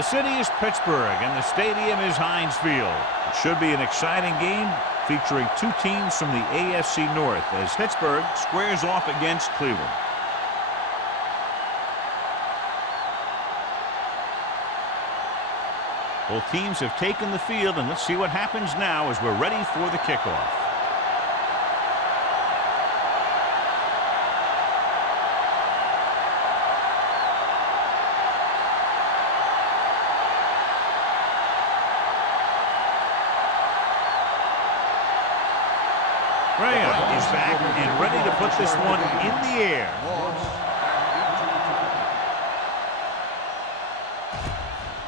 The city is Pittsburgh, and the stadium is Heinz Field. It should be an exciting game featuring two teams from the AFC North as Pittsburgh squares off against Cleveland. Both teams have taken the field, and let's see what happens now as we're ready for the kickoff. Graham is back and ready to put this one in the air.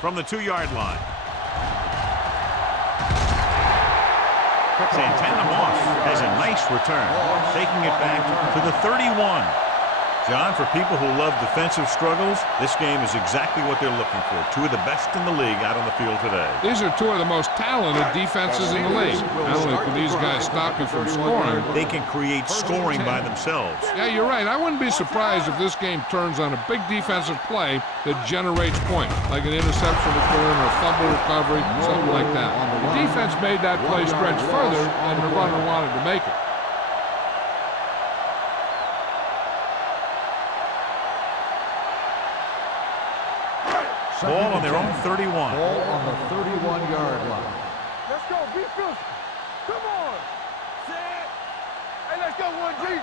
From the 2-yard line. Santana Moss has a nice return, taking it back to the 31. John, for people who love defensive struggles, this game is exactly what they're looking for. Two of the best in the league out on the field today. These are two of the most talented defenses in the league. Not only can these guys stop you from scoring, they can create scoring by themselves. Yeah, you're right. I wouldn't be surprised if this game turns on a big defensive play that generates points, like an interception return or a fumble recovery, something like that. The defense made that play stretch further, and the runner wanted to make it. Ball on their own 31. Ball on the 31-yard line. Let's go, be physical. Come on. Set. Hey, let's go, 1G.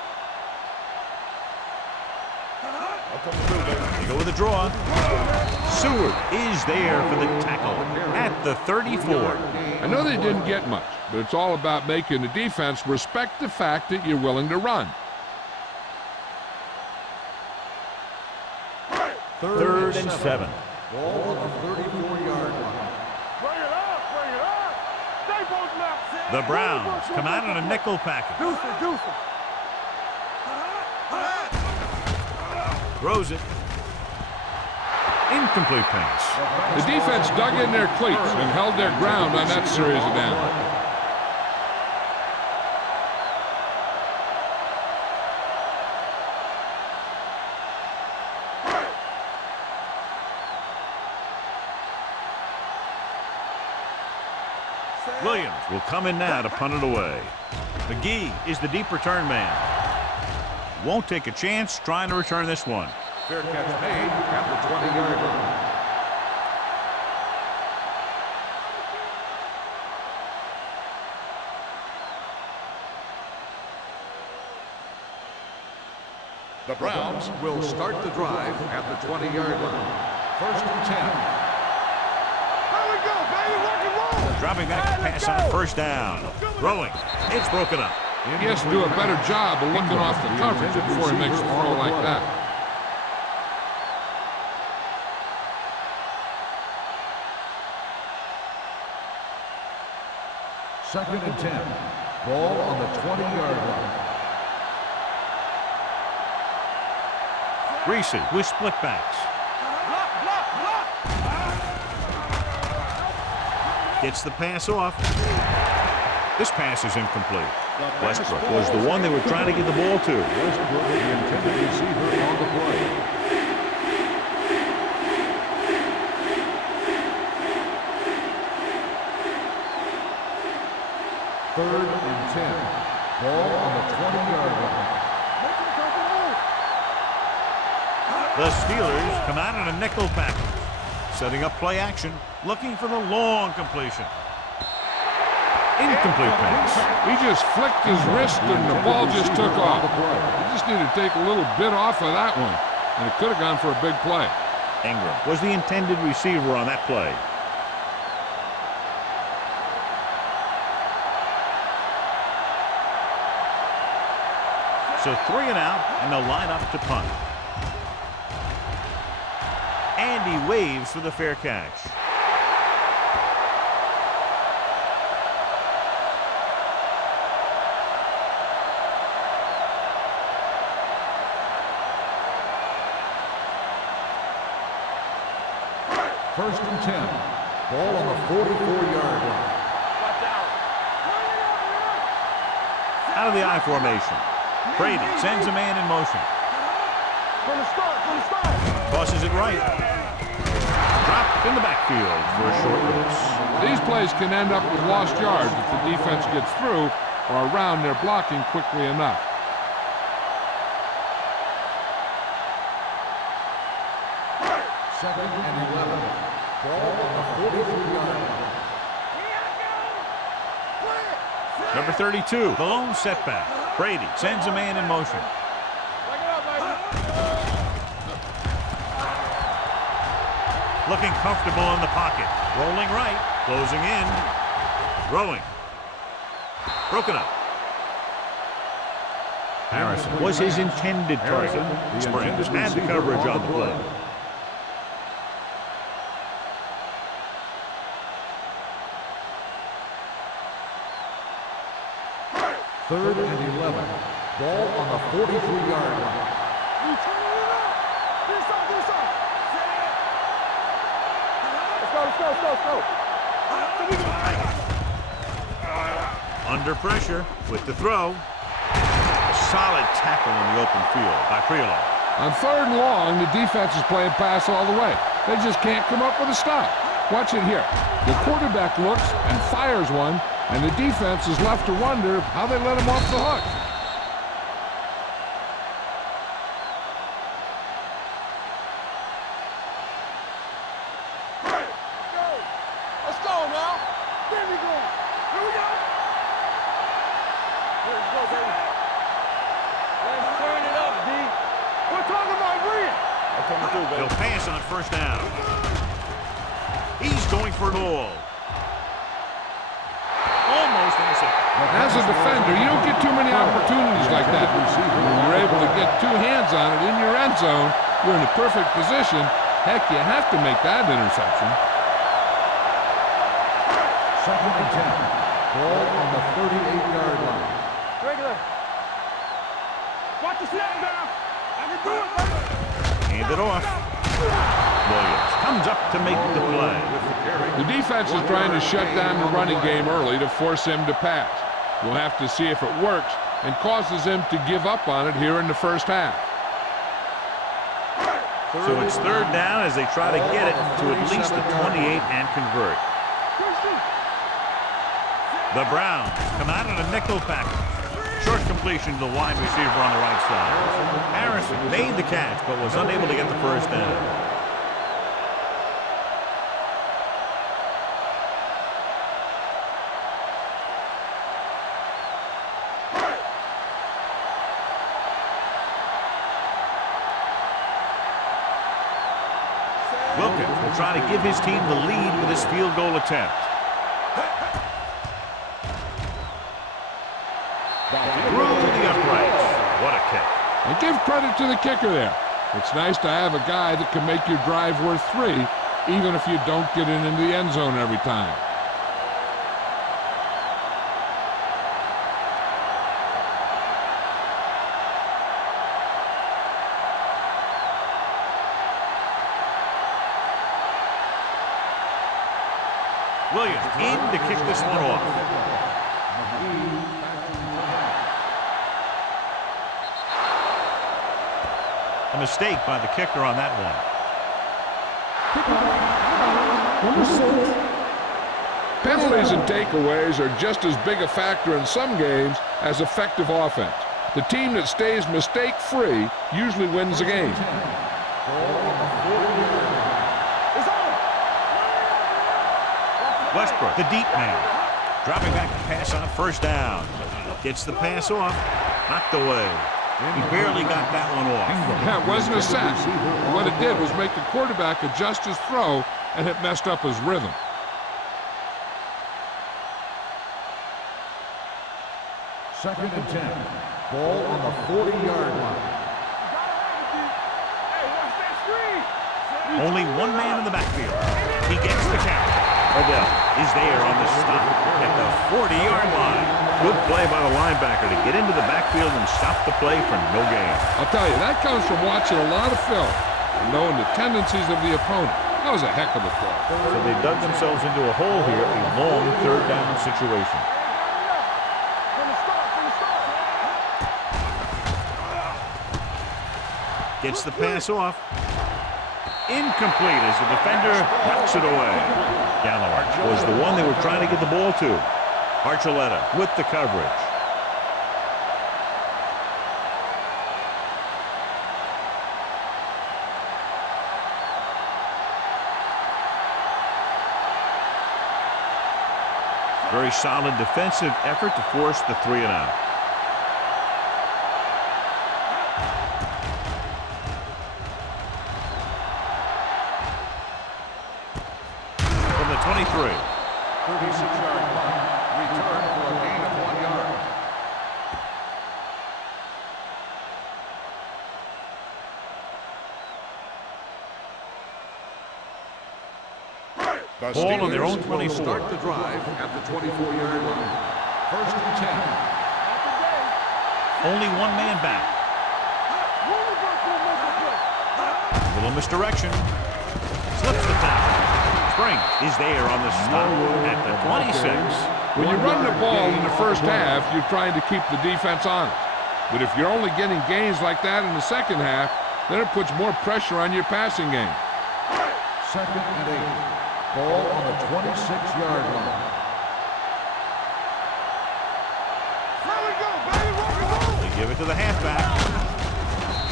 They go with a draw. Seward is there for the tackle at the 34. I know they didn't get much, but it's all about making the defense respect the fact that you're willing to run. Third and 7. Ball on the 34-yard line. Bring it up, bring it up. Stay both left. The Browns come out on a nickel package. Deuce it, deuce it. Throws it. Incomplete pass. The defense dug in their cleats and held their ground on that series of downs. Williams will come in now to punt it away. McGee is the deep return man. Won't take a chance trying to return this one. Fair catch made at the 20-yard line. The Browns will start the drive at the 20-yard line. First and 10. There we go, baby, rock and roll. Dropping back to pass on first down. Throwing. It's broken up. He has to do a better job of looking off the coverage before he makes a throw like that. Second and 10. Ball on the 20-yard line. Greasy with split backs. Gets the pass off. This pass is incomplete. Westbrook was the one they were trying to get the ball to. Westbrook, the intended receiver on the play. Third and 10. Ball on the 20-yard line. The Steelers come out in a nickel package. Setting up play action, looking for the long completion. Incomplete pass. He just flicked his wrist and the ball just took off. He just needed to take a little bit off of that one, and it could have gone for a big play. Ingram was the intended receiver on that play. So 3 and out, and they'll line up to punt. And he waves for the fair catch. First and 10. Ball on the 44-yard line. Out of the I formation. Brady sends a man in motion. From the start, from the start. Tosses it right. Dropped in the backfield for a short release. These plays can end up with lost yards if the defense gets through or around their blocking quickly enough. Second and 11. Ball on the 43-yard line. Number 32, the lone setback. Brady sends a man in motion. Looking comfortable in the pocket. Rolling right, closing in, throwing. Broken up. Harrison was his intended target. Springs had the coverage on the play. Third and 11. Ball on the 43-yard line. Let's go. Under pressure with the throw. A solid tackle in the open field by Priolo. On 3rd and long, the defense is playing pass all the way. They just can't come up with a stop. Watch it here. The quarterback looks and fires one, and the defense is left to wonder how they let him off the hook. Let's go now. There we go. Here we go. Let's go, baby. Let's turn it up, D. We're talking about Green. I'll come through, baby. They'll pass on 1st down. He's going for it all. Almost intercepted. As a defender, you don't get too many opportunities like that. When you're able to get 2 hands on it in your end zone, you're in a perfect position. Heck, you have to make that interception. Second and 10. Ball on the 38-yard line. Regular. Watch the snap now. I can do it, baby. Hand it off. Williams comes up to make the play. The defense is trying to shut down the running game early to force him to pass. We'll have to see if it works and causes him to give up on it here in the 1st half. So it's 3rd down as they try to get it to at least the 28 and convert. The Browns come out in a nickel package. Short completion to the wide receiver on the right side. Harrison made the catch but was unable to get the 1st down. Wilkins will try to give his team the lead with his field goal attempt. Through the uprights. What a kick. And give credit to the kicker there. It's nice to have a guy that can make your drive worth 3, even if you don't get it into the end zone every time. Williams in to kick this one off. A mistake by the kicker on that one. Penalties and takeaways are just as big a factor in some games as effective offense. The team that stays mistake-free usually wins the game. Westbrook, the deep man, dropping back to pass on 1st down. Gets the pass off, knocked away. He barely got that one off. That wasn't a sack. What it did was make the quarterback adjust his throw, and it messed up his rhythm. Second and 10. Ball on the 40-yard line. Only one man in the backfield. He gets the count. Odell is there on the stop at the 40-yard line. Good play by the linebacker to get into the backfield and stop the play for no gain. I'll tell you, that comes from watching a lot of film and knowing the tendencies of the opponent. That was a heck of a play. So they dug themselves into a hole here, a long 3rd down situation. Gets the pass off. Incomplete as the defender knocks it away. Galloway was the one they were trying to get the ball to. Archuleta with the coverage. Very solid defensive effort to force the 3-and-out. From the 23. 36-yard line. Return for a gain of 1 yard. The Ball on their own Steelers will 24. start the drive at the 24-yard line. First and 10. Only one man back. A little misdirection. Slips the tackle. Spring is there on the stop at the 26. When you run the ball in the first half, you're trying to keep the defense honest. But if you're only getting gains like that in the second half, then it puts more pressure on your passing game. Second and 8. Ball on the 26-yard line. They give it to the halfback.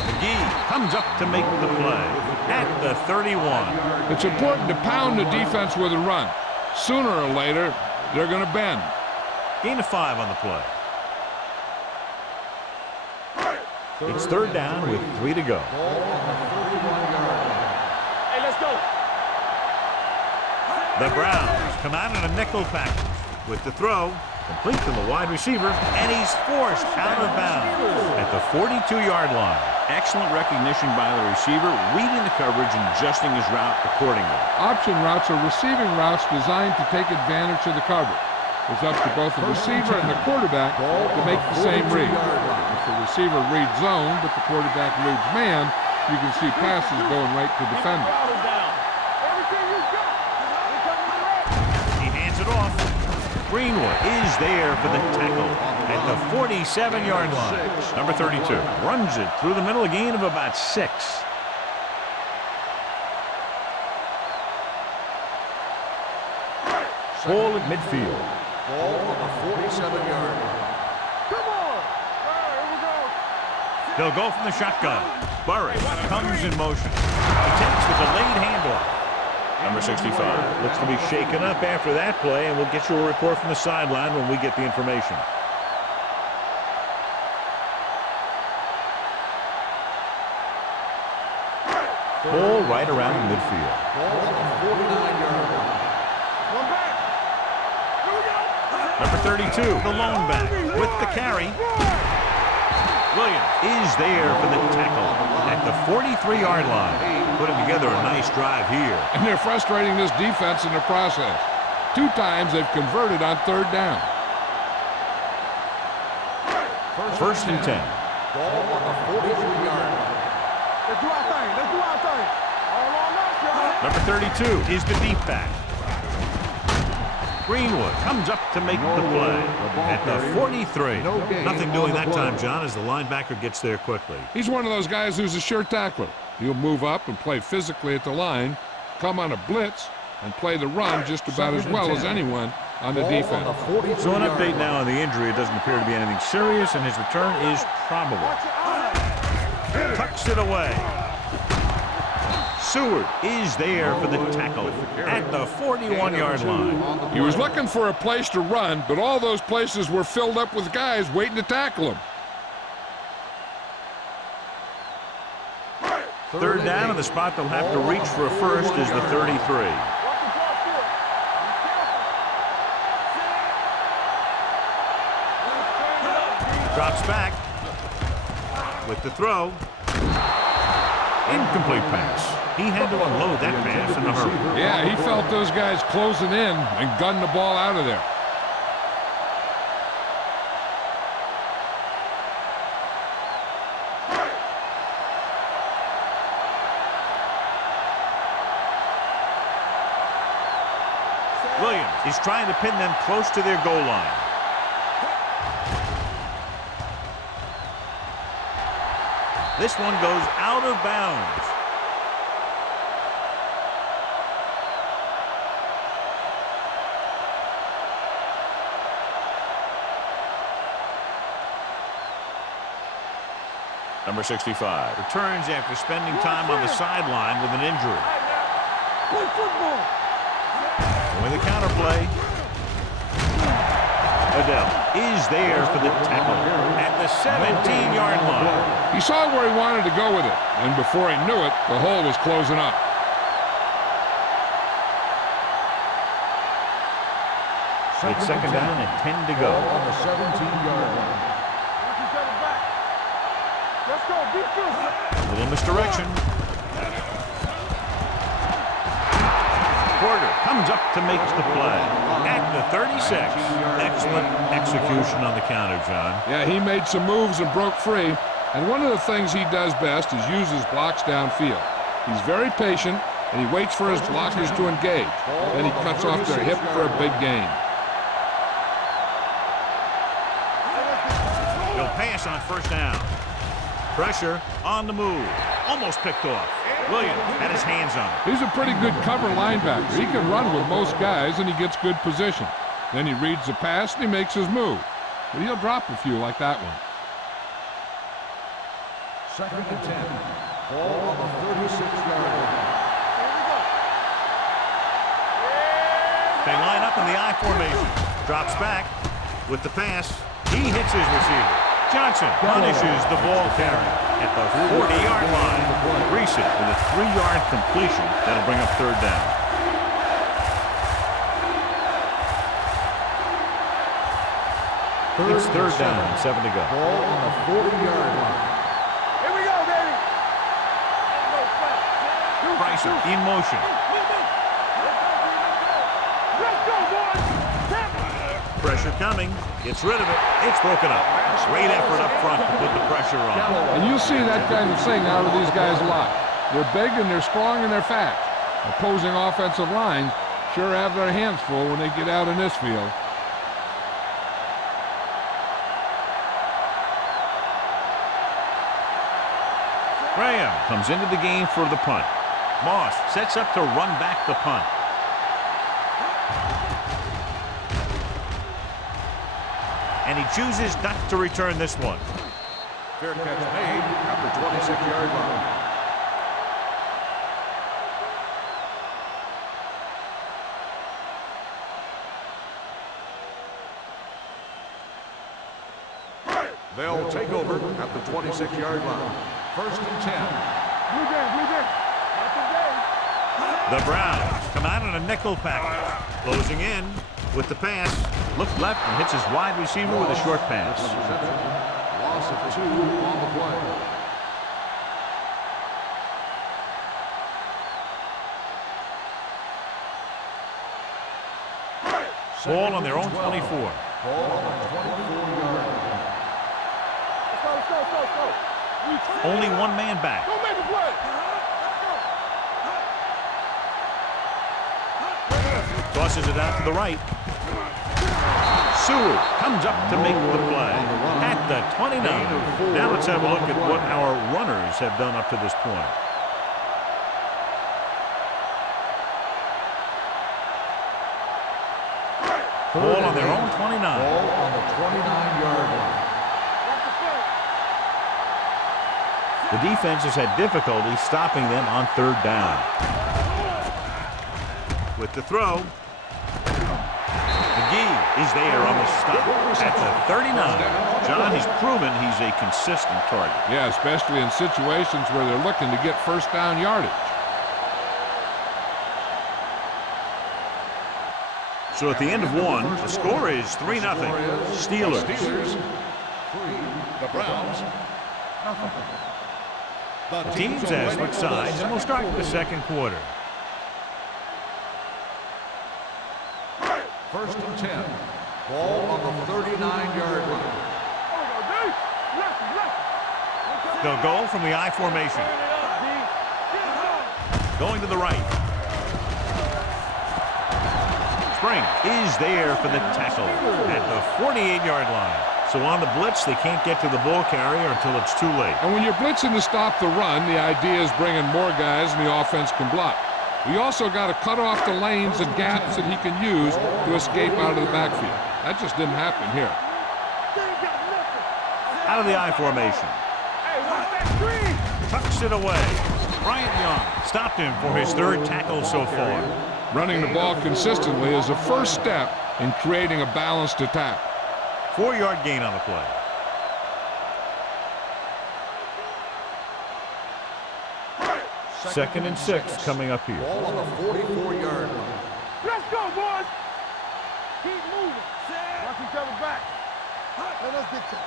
McGee comes up to make the play at the 31. It's important to pound the defense with a run. Sooner or later, they're going to bend. Gain of 5 on the play. It's third down with 3 to go. Ball on the 31-yard line. Hey, let's go. The Browns come out in a nickel package with the throw, complete to the wide receiver, and he's forced out of bounds at the 42-yard line. Excellent recognition by the receiver, reading the coverage and adjusting his route accordingly. Option routes are receiving routes designed to take advantage of the coverage. It's up to both the receiver and the quarterback to make the same read. If the receiver reads zone, but the quarterback reads man, you can see passes going right to defender. He hands it off. Greenwood is there for the tackle at the 47-yard line. Number 32 runs it through the middle, a gain of about 6. Ball at midfield. Ball on the 47-yard line. Come on. Here we go. They'll go from the shotgun. Burris comes in motion. He takes the delayed handoff. Number 65 looks to be shaken up after that play, and we'll get you a report from the sideline when we get the information. Ball right around midfield. Ball on the 49-yard line. One back. Here we go. Number 32, the lone back with the carry. Williams is there for the tackle at the 43-yard line. Putting together a nice drive here. And they're frustrating this defense in the process. 2 times they've converted on third down. First and 10. Ball on the 43-yard line. Let's do our thing. Let's do our thing. All on us, y'all. Number 32 is the deep back. Greenwood comes up to make the play at the 43. Nothing doing that time, John, as the linebacker gets there quickly. He's one of those guys who's a sure tackler. He'll move up and play physically at the line, come on a blitz, and play the run just about as well as anyone on the defense. So an update now on the injury. It doesn't appear to be anything serious, and his return is probable. Tucks it away. Seward is there for the tackle at the 41-yard line. He was looking for a place to run, but all those places were filled up with guys waiting to tackle him. Third down, and the spot they'll have to reach for a first is the 33. Drops back with the throw. Incomplete pass. He had to unload that pass in a hurry. Yeah, he felt those guys closing in and gunned the ball out of there. Williams is trying to pin them close to their goal line. This one goes out of bounds. Number 65 returns after spending time on the sideline with an injury. Play football. With the counter play. Adele is there for the tackle at the 17-yard line. He saw where he wanted to go with it, and before he knew it, the hole was closing up. It's second down and 10 to go. On the 17-yard line. Let's go. Defense. A little misdirection. Porter comes up to make the play at the 36. Excellent execution on the counter, John. Yeah, he made some moves and broke free. And one of the things he does best is use his blocks downfield. He's very patient, and he waits for his blockers to engage. Then he cuts off their hip for a big gain. He'll pass on first down. Pressure on the move. Almost picked off. Williams had his hands on it. He's a pretty good cover linebacker. He can run with most guys, and he gets good position. Then he reads the pass, and he makes his move. But he'll drop a few like that one. Second and 10. Ball on the 36-yard line. They line up in the I formation. Drops back with the pass. He hits his receiver. Johnson punishes the ball carrier at the 40-yard line. Grease it with a 3-yard completion. That'll bring up third down. It's third down and 7 to go. Ball on the 40-yard line. Here we go, baby. Bryson in motion. Let's go, boys. Pressure coming. Gets rid of it. It's broken up. Great effort up front to put the pressure on. And you see that kind of thing out of these guys a lot. They're big and they're strong and they're fast. Opposing offensive lines sure have their hands full when they get out in this field. Graham comes into the game for the punt. Moss sets up to run back the punt. And he chooses not to return this one. Fair catch made at the 26-yard line. They'll take over at the 26-yard line. First and 10. Blue game. Not today. The Browns come out in a nickel package. Closing in with the pass. Looks left and hits his wide receiver with a short pass. Loss of 2 on the play. Ball on their own 24. Ball on the 24-yard line. Let's go. Only one man back. Don't make a play. Tosses it out to the right. Sewell comes up to make the play at the 29. Now let's have a look at what our runners have done up to this point. Ball on their own 29. Ball on the 29-yard line. The defense has had difficulty stopping them on third down. With the throw, McGee is there on the stop at the 39. John, he's proven he's a consistent target. Yeah, especially in situations where they're looking to get first down yardage. So at the end of one, the score is 3-0. Steelers. 3. The Browns. The teams have switched sides, and we'll start the second quarter. First and 10. Ball on the 39-yard line. They'll go from the I formation. Going to the right. Spring is there for the tackle at the 48-yard line. So on the blitz, they can't get to the ball carrier until it's too late. And when you're blitzing to stop the run, the idea is bringing more guys and the offense can block. We also got to cut off the lanes and gaps that he can use to escape out of the backfield. That just didn't happen here. Out of the I formation. Hey, watch Tucks it away. Bryant Young stopped him for his third tackle so far. Running the ball consistently is the first step in creating a balanced attack. 4-yard gain on the play. Second and 6 coming up here. Ball on the 44-yard line. Let's go, boys. Keep moving. Watch each other back. Let us get you.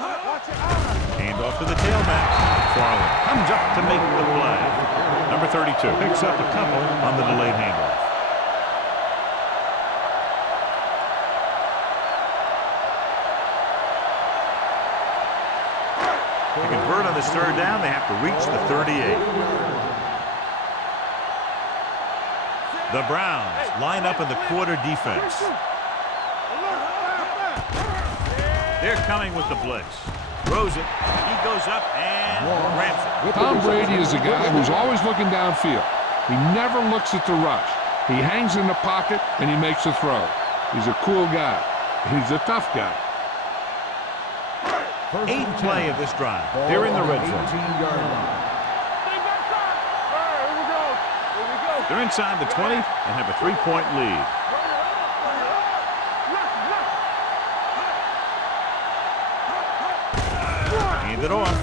Watch it out. Hand off to the tailback. Farland comes up to make the play. Number 32 picks up a couple on the delayed handoff. To convert on this third down, they have to reach the 38. The Browns line up in the quarter defense. They're coming with the blitz. Throws it. He goes up and grabs it. Tom Brady is a guy who's always looking downfield. He never looks at the rush. He hangs in the pocket and he makes a throw. He's a cool guy. He's a tough guy. 8th play of this drive. They're in the red zone. They're inside the 20 and have a 3-point lead. Hand it off.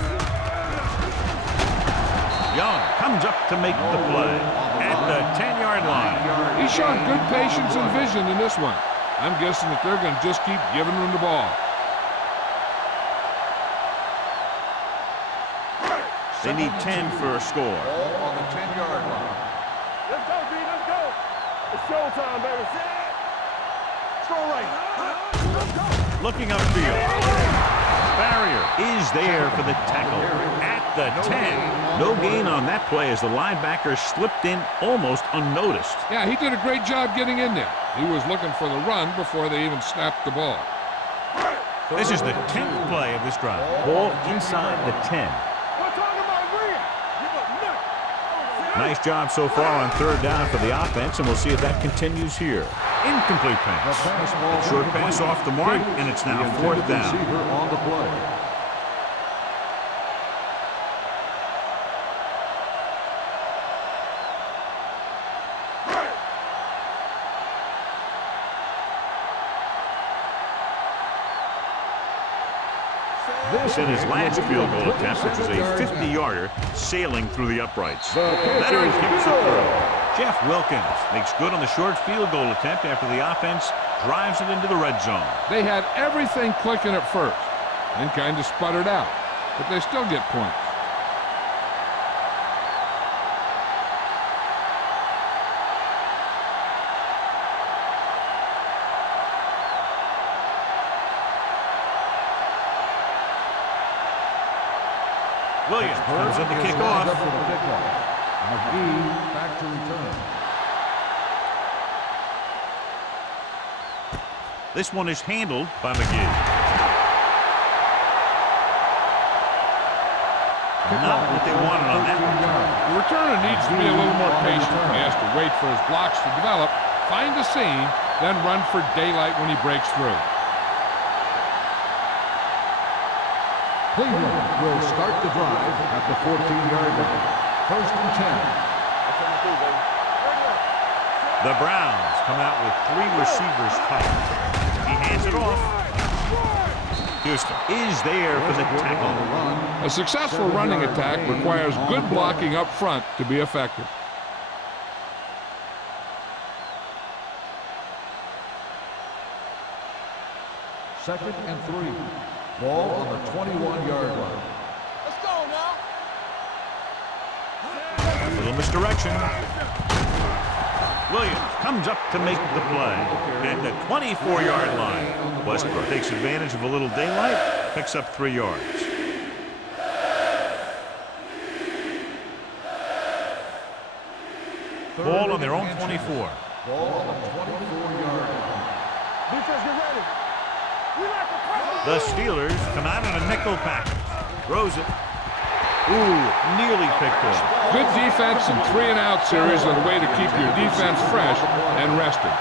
Young comes up to make the play at the 10-yard line. He showed good patience and vision in this one. I'm guessing that they're going to just keep giving him the ball. They need 10 for a score. Ball on the 10-yard line. Let's go, B. Let's go. It's showtime, baby. Let's go right. Looking upfield. Barrier is there for the tackle at the 10. No gain on that play as the linebacker slipped in almost unnoticed. Yeah, he did a great job getting in there. He was looking for the run before they even snapped the ball. This is the 10th play of this drive. Ball inside the 10. Nice job so far on third down for the offense, and we'll see if that continues here. Incomplete pass. Short pass off the mark, and it's now 4th down. On the play. This in his last field goal attempt, which was a 50-yarder sailing through the uprights. Veteran kicks it through. Jeff Wilkins makes good on the short field goal attempt after the offense drives it into the red zone. They had everything clicking at first and kind of sputtered out, but they still get points. Williams comes in to kick off. McGee back to return. This one is handled by McGee. Not what they wanted on that one. The returner needs to be a little more patient. He has to wait for his blocks to develop, find the seam, then run for daylight when he breaks through. Cleveland will start the drive at the 14-yard line. 1st and 10. The Browns come out with 3 receivers tight. He hands it off. Houston is there for the tackle. A successful running attack requires good blocking up front to be effective. Second and 3. Ball on the 21-yard line. Let's go now. A little misdirection. Williams comes up to make the play at the 24-yard line. Westbrook takes advantage of a little daylight, picks up 3 yards. Ball on their own 24. Ball on the 24-yard line. Defense, get ready. The Steelers come out in a nickel package. Throws it. Ooh, nearly picked off. Good defense and 3-and-out series are the way to keep your defense fresh and rested.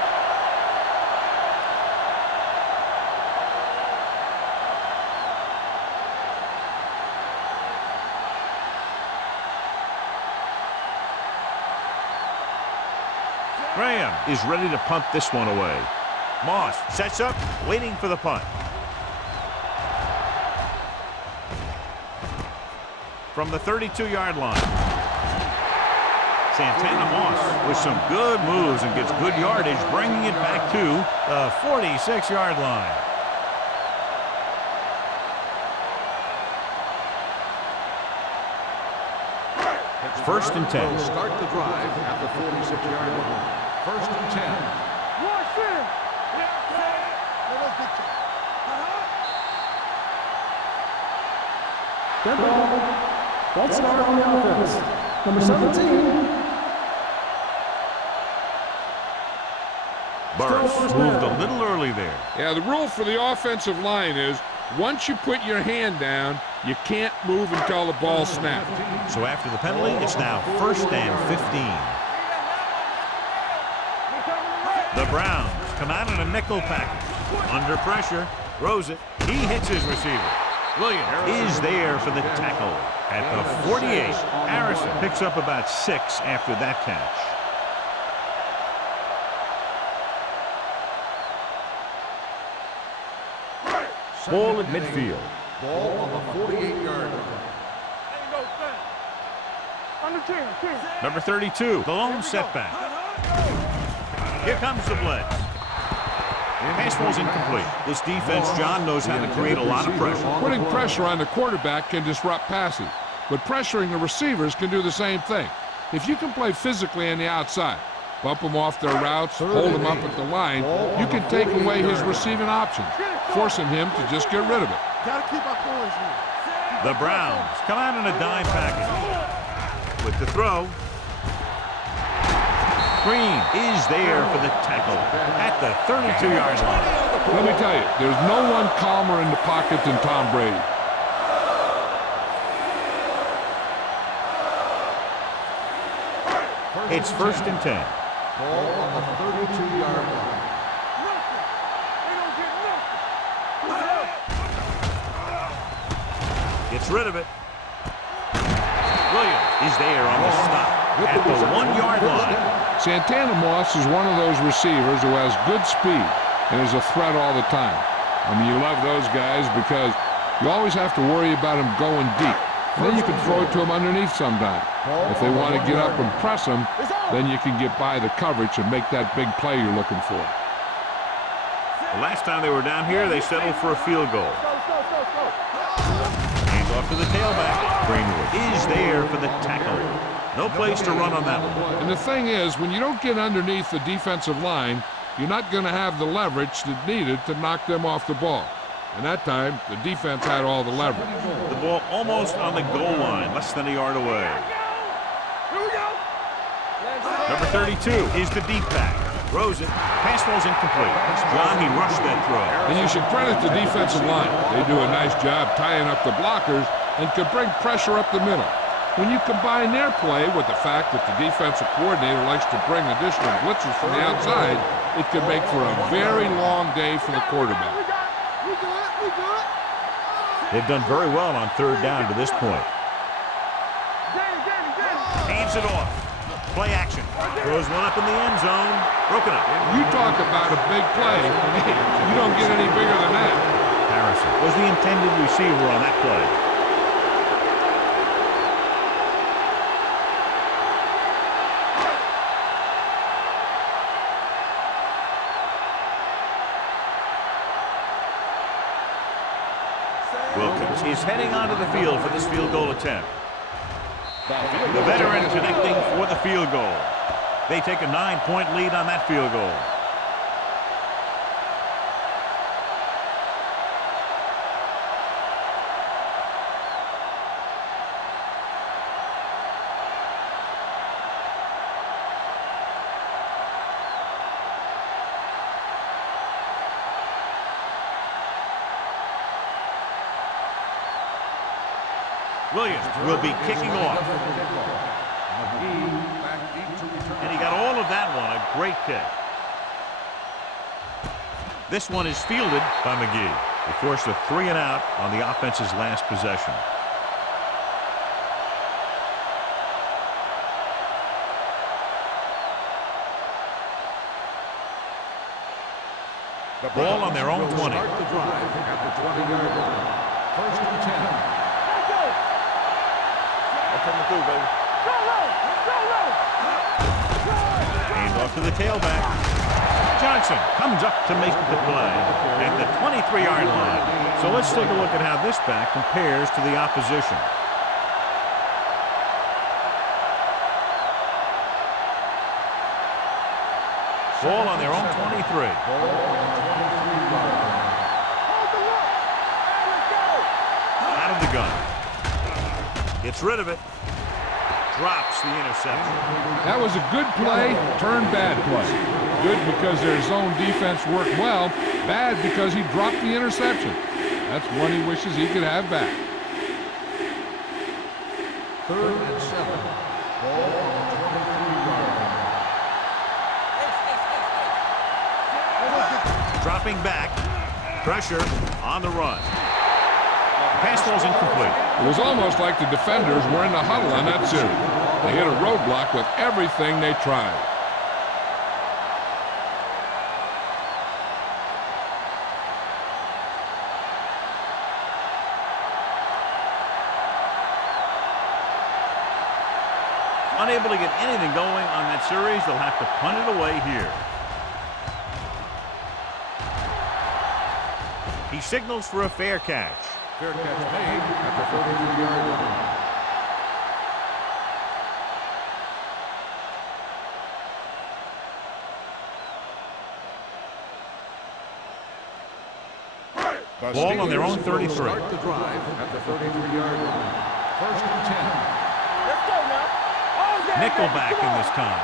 Graham is ready to punt this one away. Moss sets up, waiting for the punt. From the 32-yard line. Santana Moss with some good moves and gets good yardage, bringing it back to the 46-yard line. First and 10. Will start the drive at the 46-yard line. First and 10. Watch it. That's start on the offense. Number 17. Burris moved a little early there. Yeah, the rule for the offensive line is once you put your hand down, you can't move until the ball snaps. So after the penalty, it's now first and 15. The Browns come out in a nickel package. Under pressure, throws it. He hits his receiver. Williams is there for the tackle at the 48. Harrison picks up about 6 after that catch. Ball at midfield. Ball on the 48-yard line. Under 10. Number 32, the lone setback. Here comes the blitz. Pass ball's incomplete. This defense, John, knows how to create a lot of pressure. Putting pressure on the quarterback can disrupt passes, but pressuring the receivers can do the same thing. If you can play physically on the outside, bump them off their routes, hold them up at the line, you can take away his receiving options, forcing him to just get rid of it. Gotta keep our poise here. The Browns come out in a dime package. With the throw. Green is there for the tackle at the 32-yard line. Let me tell you, there's no one calmer in the pocket than Tom Brady. It's first and 10. Ball on the 32-yard line. Gets rid of it. Williams is there on the stop at the 1-yard line. Santana Moss is one of those receivers who has good speed and is a threat all the time. I mean, you love those guys because you always have to worry about them going deep. And then you can throw it to them underneath sometime. If they want to get up and press them, then you can get by the coverage and make that big play you're looking for. The last time they were down here, they settled for a field goal. Hands off to the tailback. Greenwood is there for the tackle. No place to run on that one. And the thing is, when you don't get underneath the defensive line, you're not going to have the leverage that's needed to knock them off the ball. And that time, the defense had all the leverage. The ball almost on the goal line, less than a yard away. Here we go. Number 32 is the deep back. Throws it. Pass ball's incomplete. John, he rushed that throw. And you should credit the defensive line. They do a nice job tying up the blockers and can bring pressure up the middle. When you combine their play with the fact that the defensive coordinator likes to bring additional blitzes from the outside, it can make for a very long day for the quarterback. We good. They've done very well on third down to this point. Hands it off. Play action. Throws one up in the end zone. Broken up. You talk about a big play. You don't get any bigger than that. Harrison was the intended receiver on that play. Wilkins is heading onto the field for this field goal attempt. The veteran connecting for the field goal. They take a 9-point lead on that field goal. Williams will be kicking off. And he got all of that one, a great kick. This one is fielded by McGee. They forced a 3-and-out on the offense's last possession. The Ball on their own Browns will 20. Start the drive at the 20-yard line. First and 10. Let's go. That's coming through, baby. Go low. Go low. Hand off to the tailback. Johnson comes up to make the play at the 23-yard line. So let's take a look at how this back compares to the opposition. Ball on their own 23. Ball on the 23-yard line. Hold the look. Let's go. Out of the gun. Gets rid of it. Drops the interception. That was a good play, turned bad play. Good because their zone defense worked well. Bad because he dropped the interception. That's one he wishes he could have back. 3rd and 7. Ball on the 23-yard line. Dropping back. Pressure on the run. Pass ball's incomplete. It was almost like the defenders were in the huddle on that series. They hit a roadblock with everything they tried. Unable to get anything going on that series, they'll have to punt it away here. He signals for a fair catch. Fair catch made at the 33-yard line. The Ball on their own Steelers 33. will Start the drive at the 33-yard line. First and 10. Let's go now. All day, Nickelback baby. in this time.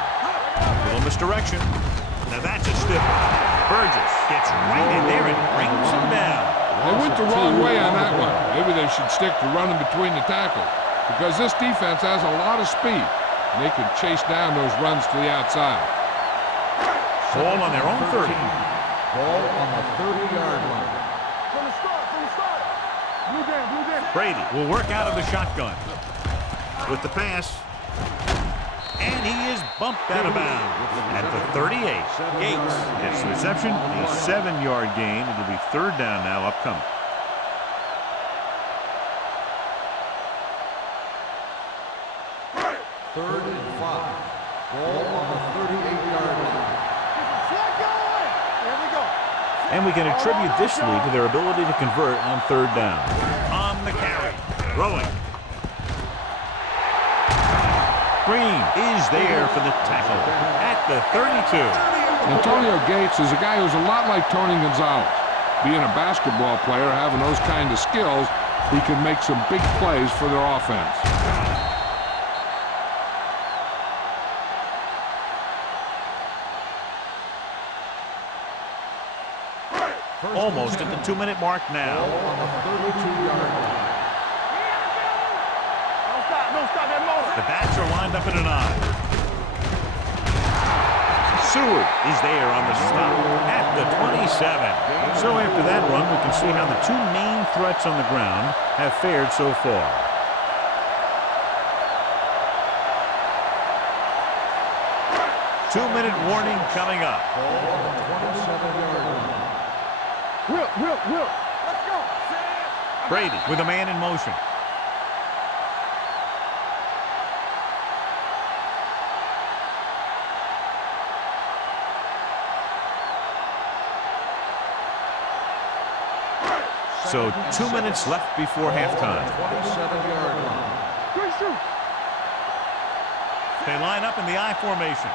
Little misdirection. Now that's a stiffer. Burgess gets right in there and brings him down. They went the wrong way on that one. Maybe they should stick to running between the tackles because this defense has a lot of speed, and they can chase down those runs to the outside. Ball on their own 30. Ball on the 30-yard line. From the start. Blue down. Brady will work out of the shotgun with the pass. And he is bumped out of bounds at the 38. Gates gets the reception, a 7-yard gain. It'll be 3rd down now upcoming. Third and 5. Ball on the 38-yard line. Slide going. Here we go. And we can attribute this lead to their ability to convert on 3rd down. On the carry, throwing. Green is there for the tackle at the 32. Antonio Gates is a guy who's a lot like Tony Gonzalez. Being a basketball player, having those kind of skills, he can make some big plays for their offense. Almost at the 2-minute mark now. Ball on the 32-yard line. Don't stop that motor. The bats are lined up in an eye. Seward is there on the stop at the 27. So after that run, we can see how the two main threats on the ground have fared so far. Two-minute warning coming up. Ball on the 27-yard line. Will. Let's go. Brady with a man in motion. So 2 minutes left before halftime. 27-yard line. Good shoot. They line up in the I formation.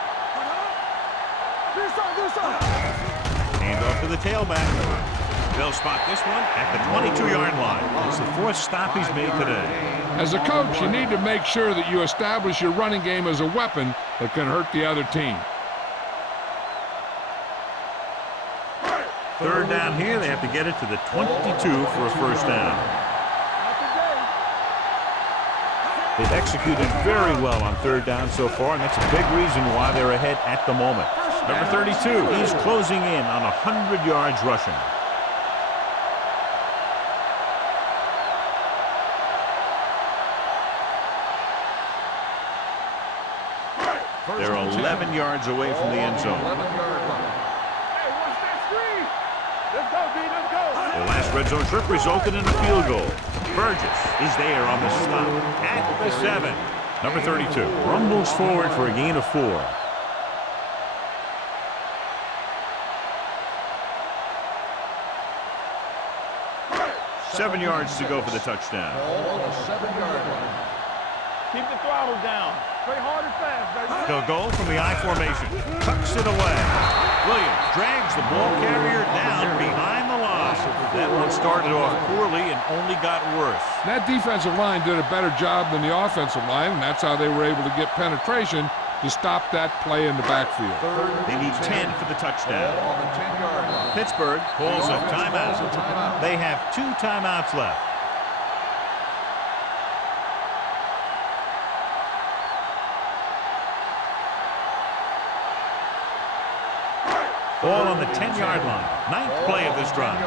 This side. Hand off to the tailback. They'll spot this one at the 22-yard line. It's the 4th stop he's made today. As a coach, you need to make sure that you establish your running game as a weapon that can hurt the other team. 3rd down here, they have to get it to the 22 for a 1st down. They've executed very well on 3rd down so far, and that's a big reason why they're ahead at the moment. Number 32, he's closing in on 100 yards rushing. They're 11 yards away from the end zone. 11-yard line. Hey, watch that screen. let's go. The last red zone trip resulted in a field goal. Burgess is there on the stop at the 7. Number 32 rumbles forward for a gain of 4. Seven yards to go for the touchdown. Ball on the 7-yard line. Keep the throttle down. Play hard and fast, baby. They'll go from the I formation. Tucks it away. Williams drags the ball carrier down behind the line. That one started off poorly and only got worse. That defensive line did a better job than the offensive line, and that's how they were able to get penetration to stop that play in the backfield. They need 10 for the touchdown. Ball on the 10-yard line. Pittsburgh calls a timeout. They have 2 timeouts left. Ball on the 10-yard line. 9th play of this drive.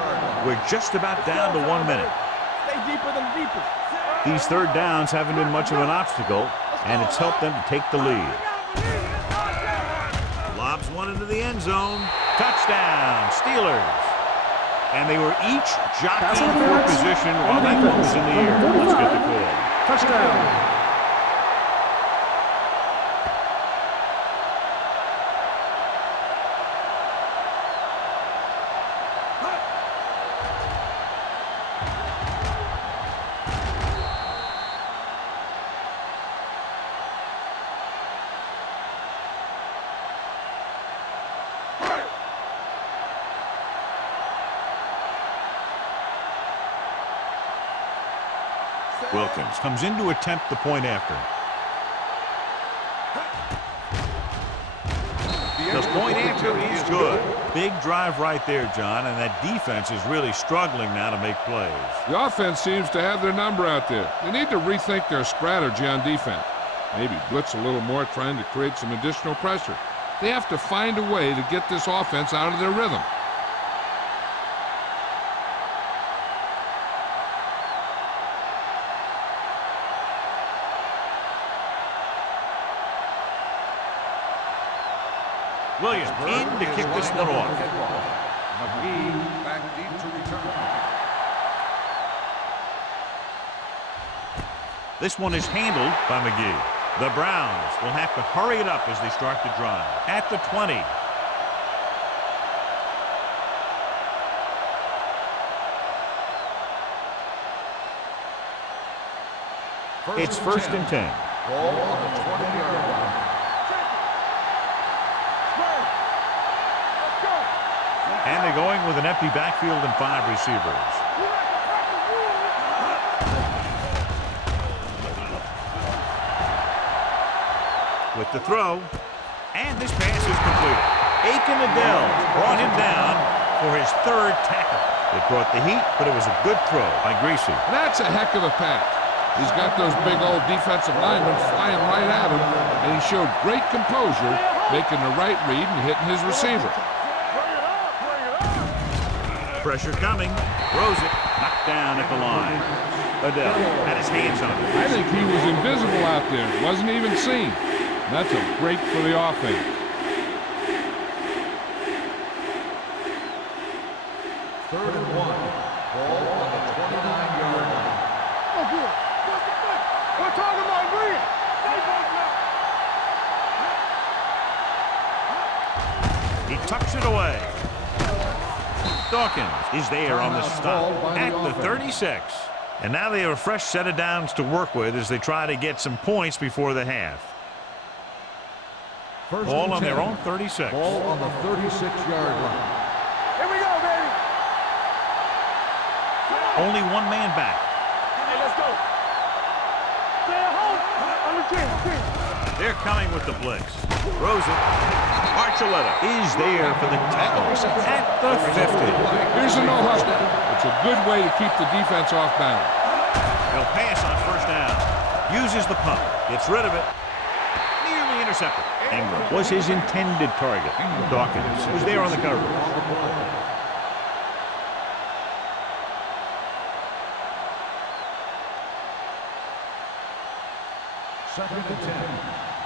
We're just about down to 1 minute. Stay deeper than deepest. These third downs haven't been much of an obstacle, and it's helped them to take the lead. Lobs one into the end zone. Touchdown, Steelers. And they were each jockeying for position while that one was in the air. Let's get the call. Touchdown. Wilkins comes in to attempt the point after. The point after is good. Big drive right there, John, and that defense is really struggling now to make plays. The offense seems to have their number out there. They need to rethink their strategy on defense. Maybe blitz a little more, trying to create some additional pressure. They have to find a way to get this offense out of their rhythm. Williams in to kick this one off. McGee back deep to return. This one is handled by McGee. The Browns will have to hurry it up as they start the drive. At the 20. It's first and 10. Ball on the 20-yard line. And they're going with an empty backfield and 5 receivers. With the throw, and this pass is completed. Aiken Adele brought him down for his 3rd tackle. It brought the heat, but it was a good throw by Greasy. That's a heck of a pass. He's got those big old defensive linemen flying right at him, and he showed great composure, making the right read and hitting his receiver. Pressure coming. Throws it. Knocked down at the line. Adele had his hands on it. I think he was invisible out there. Wasn't even seen. That's a break for the offense. Third and 1. Ball on the 29-yard line. Oh, good. We're talking about Green. He tucks it away. Dawkins is there on the stop at the 36. And now they have a fresh set of downs to work with as they try to get some points before the half. Ball on their own 36. Ball on the 36-yard line. Here we go, baby. Only one man back. Hey, let's go. Stay at home. On the 10. They're coming with the blitz. Throws it. Archuleta is there for the tackle at the 50. Here's a no-hustle. It's a good way to keep the defense off balance. They'll pass on first down. Uses the pump. Gets rid of it. Nearly intercepted. Ingram was his intended target. Dawkins was there on the cover. Second and 10.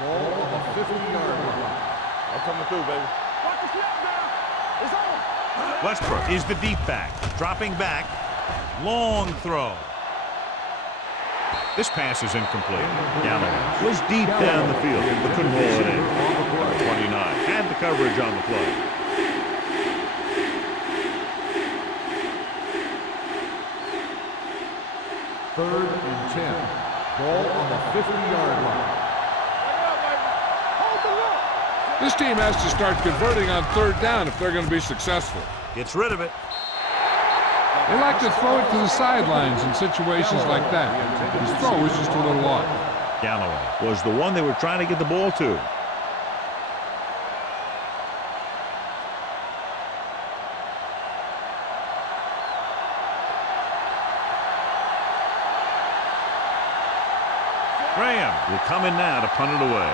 Ball on the 50-yard line. I'm coming through, baby. Watch the snap now. It's on. Westbrook is the deep back. Dropping back. Long throw. This pass is incomplete. Galloway was deep down the field, but couldn't roll it in. Number 29 had the coverage on the play. Third and 10. Ball on the 50-yard line. This team has to start converting on third down if they're going to be successful. Gets rid of it. They like to throw it to the sidelines in situations like that. His throw is just a little off. Galloway was the one they were trying to get the ball to. Graham will come in now to punt it away.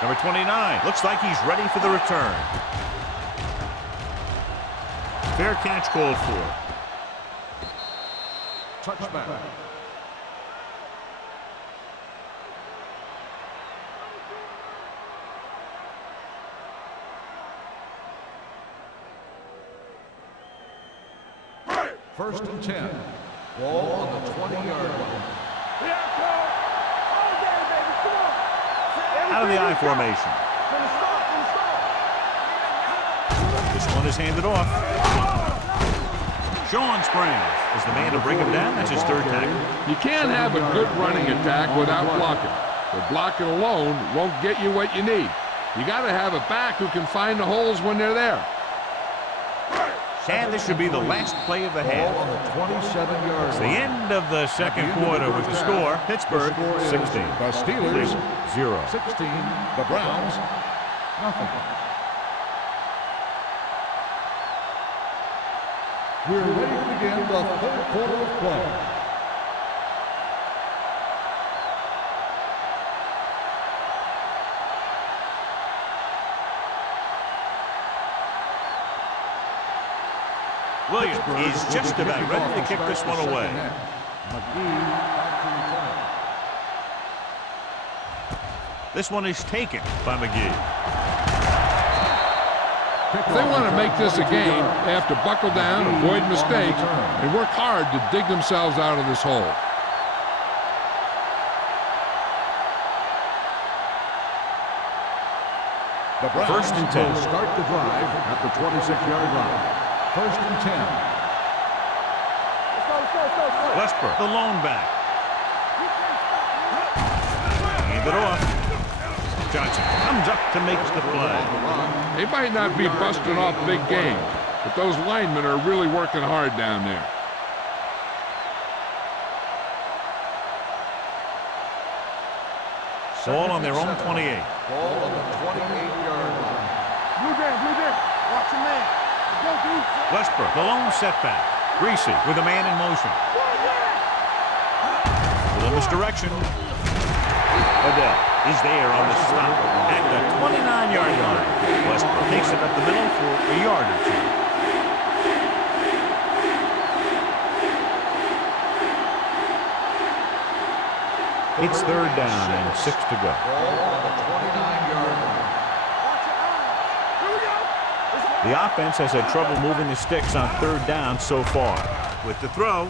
Number 29 looks like he's ready for the return. Fair catch called for. Touchback. First and 10. Ball on the 20-yard line. Out of the I formation. This one is handed off. Sean Springs is the man to bring him down. That's his third tackle. You can't have a good running attack without blocking. The blocking alone won't get you what you need. You got to have a back who can find the holes when they're there. And this should be the last play of the half. Ball on the 27-yard It's the line. end of the second quarter with the score. Pittsburgh 16. The Steelers 0. 16. The Browns nothing. We're ready to begin the third quarter of play. Williams is just about ready to kick this one away. This one is taken by McGee. If they want to make this a game, they have to buckle down, avoid mistakes, and work hard to dig themselves out of this hole. The Browns First and 10. will start the drive at the 26-yard line. First and 10. Westbrook, the lone back. Hand it off. Johnson comes up to make the play. They might not be busting off big games, but those linemen are really working hard down there. Ball on their own 28. Ball on the 28-yard line. Blue game. Watch your man. Go, dude. Westbrook, the lone setback. Greasy with a man in motion. A little misdirection. Odell is there on the stop at the 29-yard line. Westbrook takes it up the middle for a yard or two. It's third down and 6 to go. Ball on the 29-yard line. The offense has had trouble moving the sticks on third down so far. With the throw,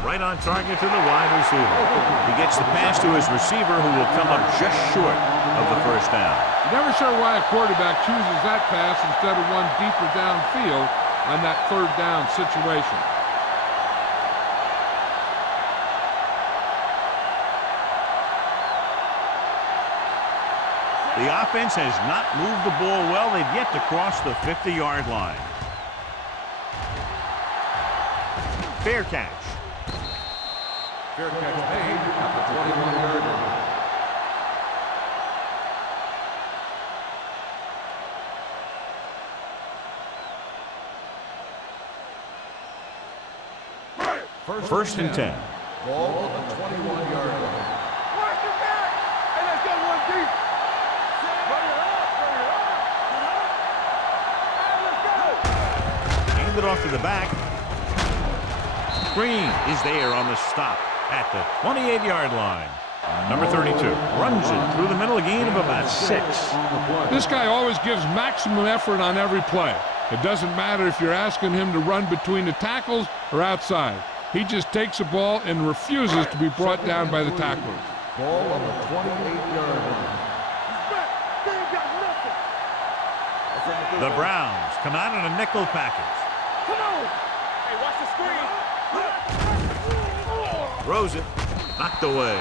right on target to the wide receiver. He gets the pass to his receiver, who will come up just short of the first down. You're never sure why a quarterback chooses that pass instead of one deeper downfield on that third down situation. The offense has not moved the ball well. They've yet to cross the 50-yard line. Fair catch. Fair catch made at the 21-yard line. First and 10. Ball on the 21-yard line. Watch your back. Hey, let's get one deep. Hand it off to the back. Green is there on the stop at the 28-yard line. Number 32 runs it through the middle, a gain of about 6. This guy always gives maximum effort on every play. It doesn't matter if you're asking him to run between the tackles or outside. He just takes the ball and refuses to be brought down by the tacklers. Ball on the 28-yard line. The Browns come out in a nickel package. Come on! Hey, watch the screen. Throws it. Knocked away.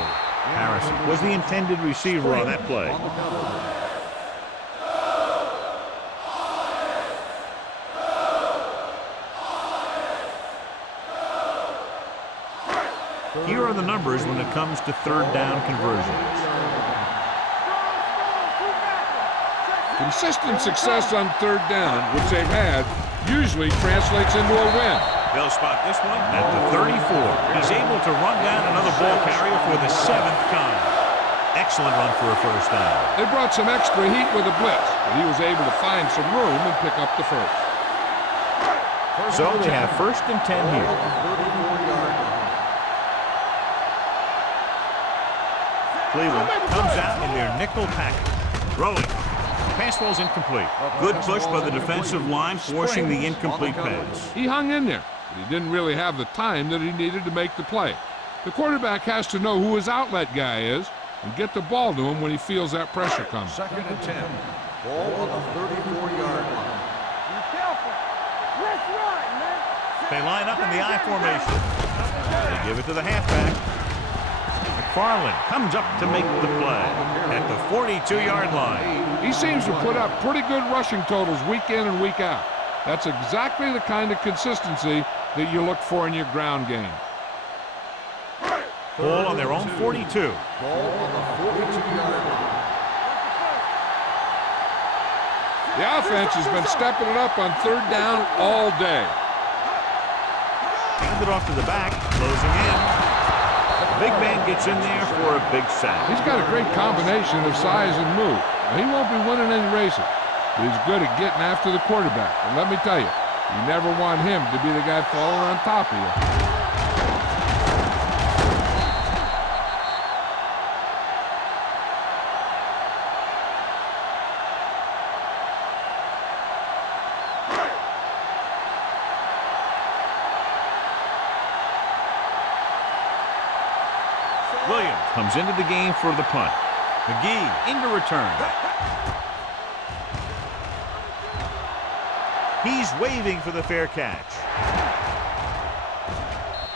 Harrison was the intended receiver on that play. Here are the numbers when it comes to third down conversions. Consistent success on third down, which they've had, usually translates into a win. They'll spot this one at the 34. He's able to run down another ball carrier for the 7th time. Excellent run for a first down. They brought some extra heat with a blitz, but he was able to find some room and pick up the first. So they have 1st and 10 here. Cleveland comes out in their nickel package. Throwing. Pass ball's incomplete. Good push by the defensive line, forcing the incomplete pass. He hung in there, but he didn't really have the time that he needed to make the play. The quarterback has to know who his outlet guy is and get the ball to him when he feels that pressure coming. 2nd and 10. Ball on the 34-yard line. Be careful. Let's run, man. They line up in the I formation. They give it to the halfback. McFarland comes up to make the play at the 42-yard line. He seems to put up pretty good rushing totals week in and week out. That's exactly the kind of consistency that you look for in your ground game. Ball on their own 42. Ball on the 42-yard line. The offense has been stepping it up on third down all day. Hand it off to the back, closing in. Big man gets in there for a big sack. He's got a great combination of size and move. Now, he won't be winning any races, but he's good at getting after the quarterback. And let me tell you, you never want him to be the guy falling on top of you. Williams comes into the game for the punt. McGee into return. He's waving for the fair catch.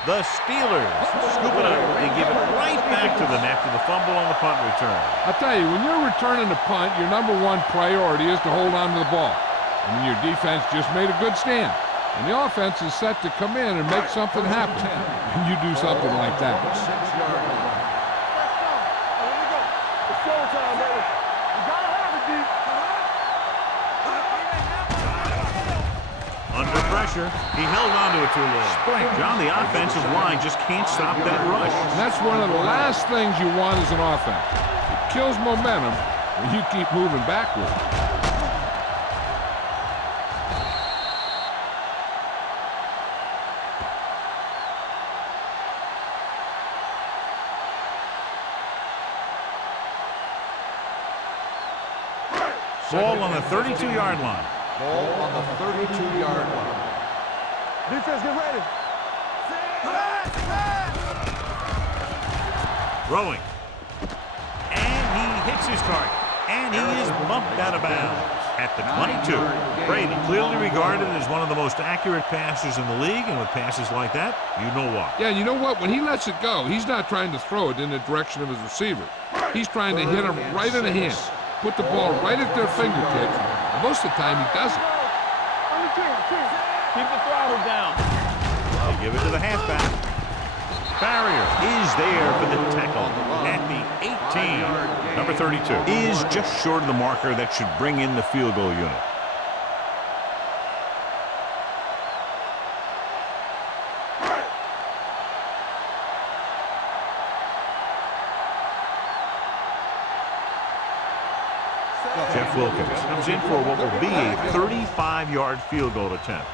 The Steelers scoop it up. They give it right back to them after the fumble on the punt return. I'll tell you, when you're returning a punt, your number one priority is to hold on to the ball. I mean, your defense just made a good stand. And the offense is set to come in and make something happen. And you do something like that. 6-yard line. Under pressure, he held on to it too long. John, the offensive line just can't stop that rush. And that's one of the last things you want as an offense. It kills momentum when you keep moving backward. Ball on the 32-yard line. Ball on the 32-yard line. Defense, get ready. Throwing. And he hits his target. And he is bumped out of bounds at the 22. Brady, clearly regarded as one of the most accurate passers in the league, and with passes like that, you know why. Yeah, you know what? When he lets it go, he's not trying to throw it in the direction of his receiver. He's trying to hit him right in the hand. Put the ball right at their fingertips. And most of the time, he doesn't. Keep the throttle down. They give it to the halfback. Barrier is there for the tackle at the 18. Number 32 is just short of the marker that should bring in the field goal unit. Jeff Wilkins comes in for what will be a 35-yard field goal attempt.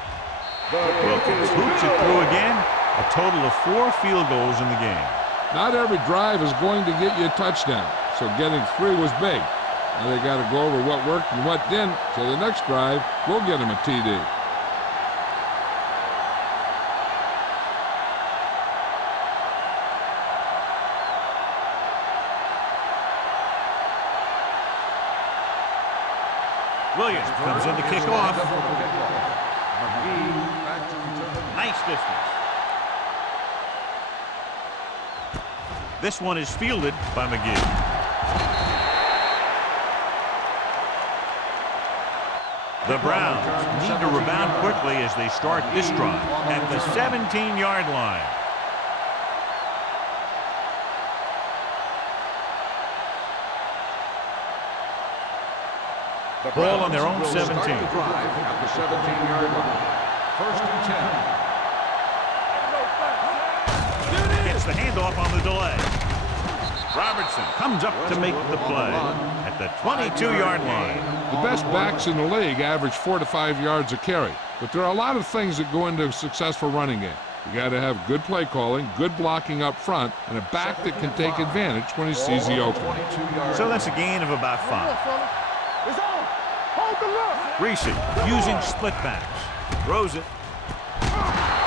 Wilkins hoops it through again. A total of 4 field goals in the game. Not every drive is going to get you a touchdown, so getting 3 was big. Now they got to go over what worked and what didn't, so the next drive will get them a TD. Williams comes in to kick off. Nice distance. This one is fielded by McGee. The Browns need to rebound quickly as they start this drive at the 17-yard line. Ball on their own 17. Start the drive at the 17-yard line. First and 10. Gets the handoff on the delay. Robertson comes up to make the play at the 22-yard line. The best backs in the league average 4 to 5 yards a carry, but there are a lot of things that go into a successful running game. You got to have good play calling, good blocking up front, and a back that can take advantage when he sees the opening. So that's a gain of about 5. It's on. Hold the look. Reese using split backs. Throws it.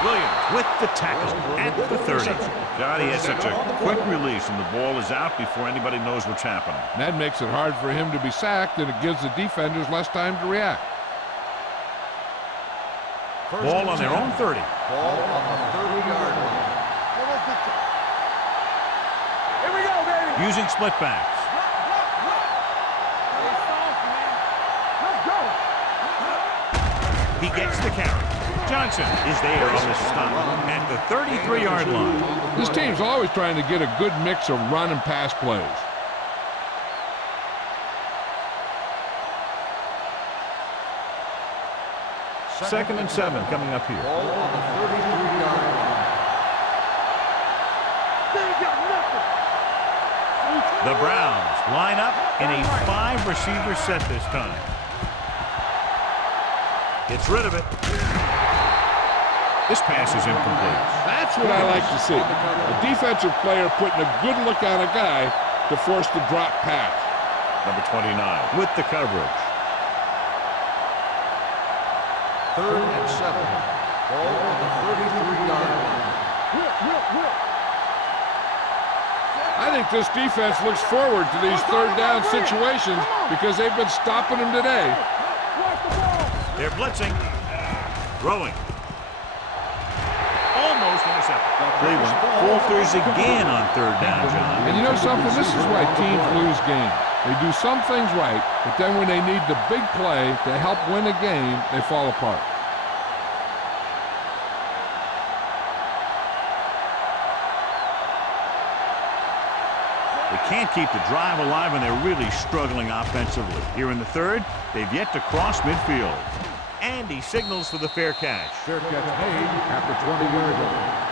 Williams with the tackle at the 30. God, he has such a quick release, and the ball is out before anybody knows what's happening. And that makes it hard for him to be sacked, and it gives the defenders less time to react. Ball on their own 30. Ball on the 30-yard line. Here we go, baby. Using split backs. He gets the carry. Johnson is there on the stop at the 33-yard line. This team's always trying to get a good mix of run and pass plays. Second and 7 coming up here. Ball on the 33-yard line. The Browns line up in a 5-receiver set this time. Gets rid of it. This pass is incomplete. That's what I like to see. A defensive player putting a good look on a guy to force the drop pass. Number 29 with the coverage. Third and 7. Ball on the 33-yard line. I think this defense looks forward to these third down situations because they've been stopping them today. They're blitzing. Throwing. Almost intercepted. Cleveland falters again on third down, John. And you know something? This is why teams lose games. They do some things right, but then when they need the big play to help win a game, they fall apart. They can't keep the drive alive, and they're really struggling offensively. Here in the third, they've yet to cross midfield. And he signals for the fair catch. Fair catch made at the 20-yard line.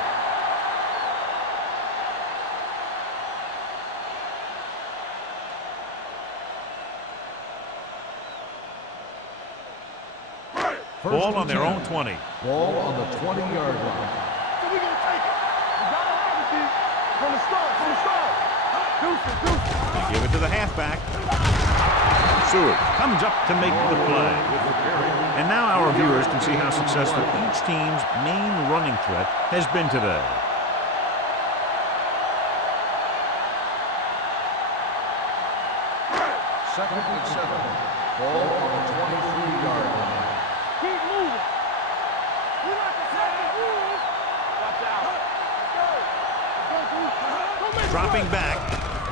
Ball on their own 20. Ball on the 20-yard line. So we're going to take it. We got to have it, D. From the start, Deuce. They give it to the halfback. Seward comes up to make the play. And now our viewers can see how successful each team's main running threat has been today. Second and 7. Ball on the 23-yard line. Keep moving. We like the second move. Watch out. Let's go, Deuce. Dropping back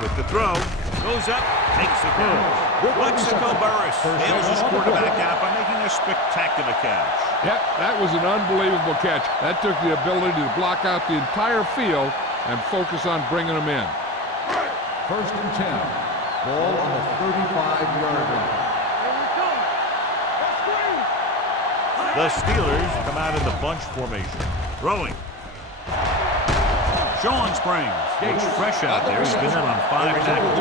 with the throw. Goes up, makes the throw. Lexico Burris nails his quarterback out by making a spectacular catch. Yep, that was an unbelievable catch. That took the ability to block out the entire field and focus on bringing them in. First and 10. Ball on the 35-yard line. The Steelers come out in the bunch formation. Throwing. Sean Springs. Gates fresh out there. He's been in on 5 tackles.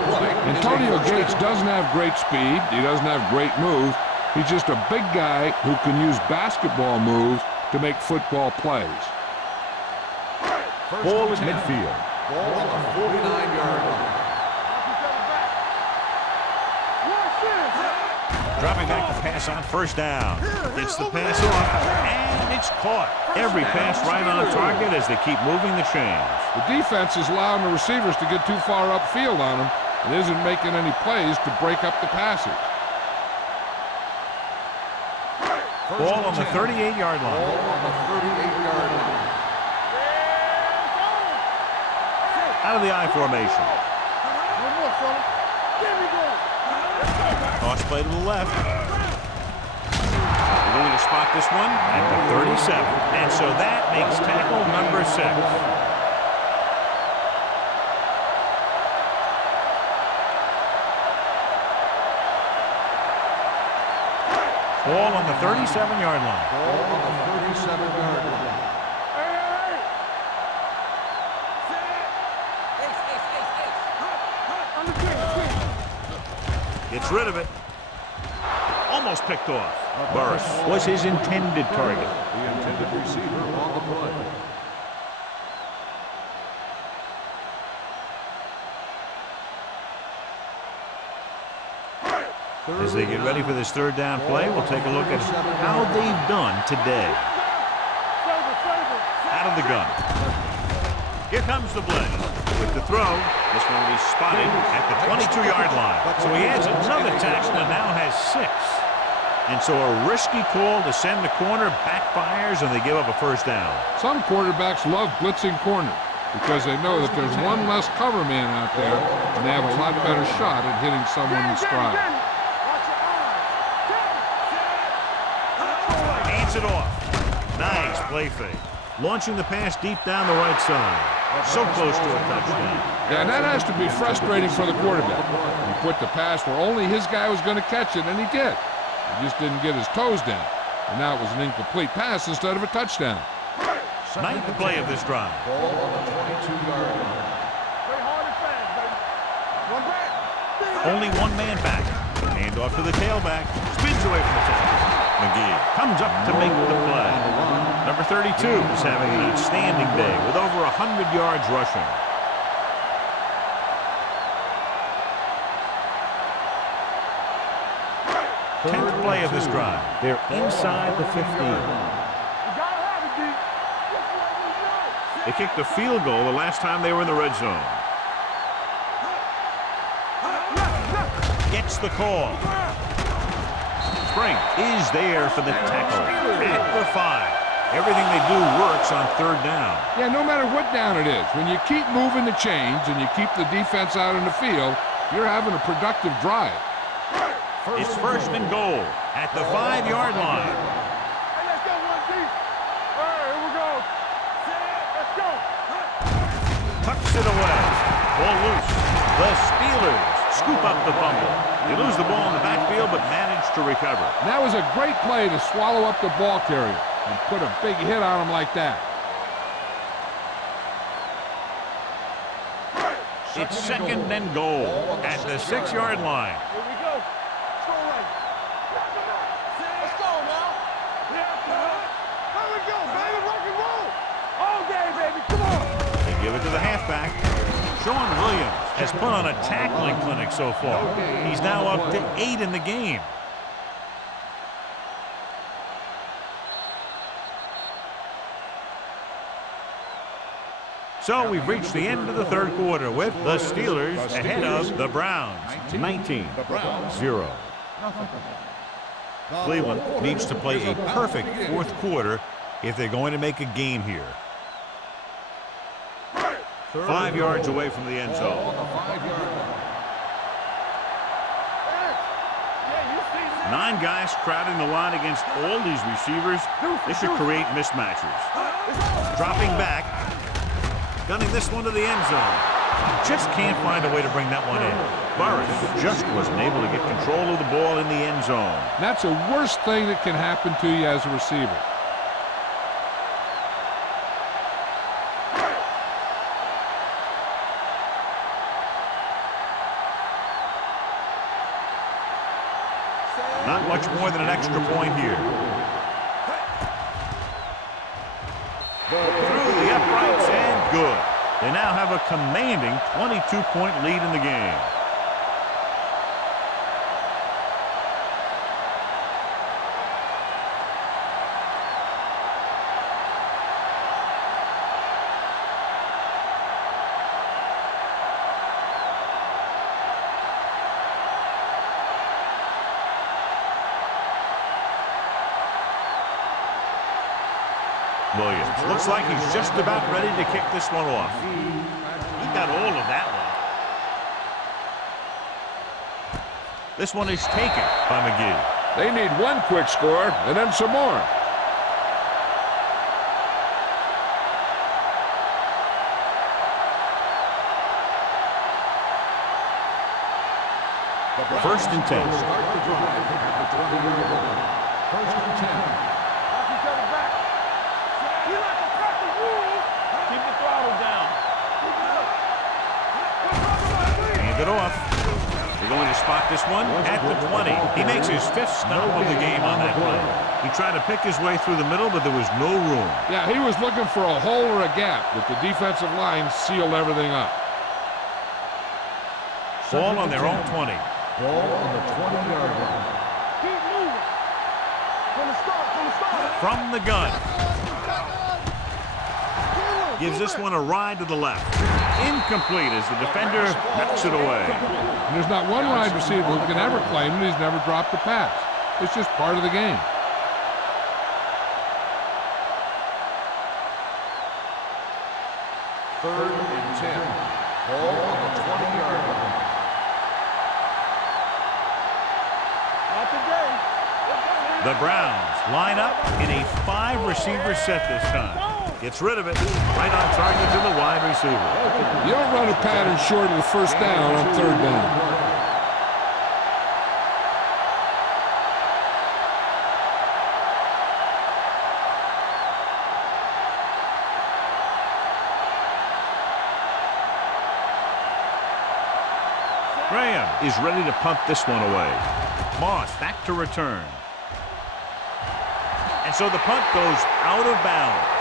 Antonio Gates doesn't have great speed. He doesn't have great moves. He's just a big guy who can use basketball moves to make football plays. Ball at midfield. Ball on the 49-yard line. Dropping back to pass on first down. Gets the pass off, and it's caught. Every pass right on target as they keep moving the chains. The defense is allowing the receivers to get too far upfield on them and isn't making any plays to break up the passes. Ball on the 38-yard line. Ball on the 38-yard line. Out of the I formation. Toss play to the left. We're going to spot this one at the 37. And so that makes tackle number 6. Ball on the 37-yard line. Ball on the 37-yard line. Gets rid of it. Almost picked off. Burris was his intended target. The intended receiver on the play. As they get ready for this third down play, we'll take a look at how they've done today. Out of the gun. Here comes the blitz. With the throw, this one will be spotted at the 22-yard line. So he adds another tackle and now has 6. And so a risky call to send the corner backfires and they give up a first down. Some quarterbacks love blitzing corners because they know that there's one less cover man out there and they have a lot better shot at hitting someone in stride. Hands it off. Nice play fake. Launching the pass deep down the right side. So close to a touchdown. Yeah, and that has to be frustrating for the quarterback. He put the pass where only his guy was going to catch it, and he did. He just didn't get his toes down. And now it was an incomplete pass instead of a touchdown. Ninth play of this drive. Ball on the 22-yard line. Only one man back. Hand off to the tailback. Spins away from the tackle. McGee comes up to make the play. Number 32 is having an outstanding day with over 100 yards rushing. Tenth play of this drive. They're inside the 15. They kicked a field goal the last time they were in the red zone. Gets the call. Spring is there for the tackle at the 5. Everything they do works on third down. Yeah, no matter what down it is, when you keep moving the chains and you keep the defense out in the field, you're having a productive drive. It's first and goal at the 5-yard line. Hey, let's go, 1 deep. All right, here we go. Let's go. Tucks it away. Ball loose. The Steelers scoop up the fumble. They lose the ball in the backfield but manage to recover. And that was a great play to swallow up the ball carrier and put a big hit on him like that. It's second and goal at the 6-yard line. Here we go. Let's go right. Let's go now. Here we go, baby. Rock and roll. All day, baby. Come on. They give it to the halfback. Sean Williams has put on a tackling clinic so far. He's now up to 8 in the game. So we've reached the end of the third quarter with the Steelers ahead of the Browns, 19-0. Cleveland needs to play a perfect fourth quarter if they're going to make a game here. 5 yards away from the end zone. 9 guys crowding the line against all these receivers. This should create mismatches. Dropping back. Gunning this one to the end zone. Just can't find a way to bring that one in. Burris just wasn't able to get control of the ball in the end zone. That's the worst thing that can happen to you as a receiver. Not much more than an extra point here. Through the uprights and good. They now have a commanding 22-point lead in the game. Williams looks like he's just about ready to kick this one off. He got all of that one. This one is taken by McGee. They need one quick score and then some more. First and 10. Start the drive at the 20-yard line. First and 10. Watch each other back. We like to cut the rules. Keep the throttle down. Hand it off. They're going to spot this one at the 20. He makes his 5th stop of the game on that play. He tried to pick his way through the middle, but there was no room. Yeah, he was looking for a hole or a gap, but the defensive line sealed everything up. Ball on their own 20. Ball on the 20-yard line. Keep moving. From the start. From the gun. Gives this one a ride to the left. Incomplete as the defender knocks it away. And there's not one wide receiver who can ever claim that he's never dropped a pass. It's just part of the game. Third and 10. Ball on the 20-yard line. Not today. The Browns line up in a 5-receiver set this time. Gets rid of it. Right on target to the wide receiver. You don't run a pattern short of the first down on third down. Graham is ready to punt this one away. Moss back to return. And so the punt goes out of bounds.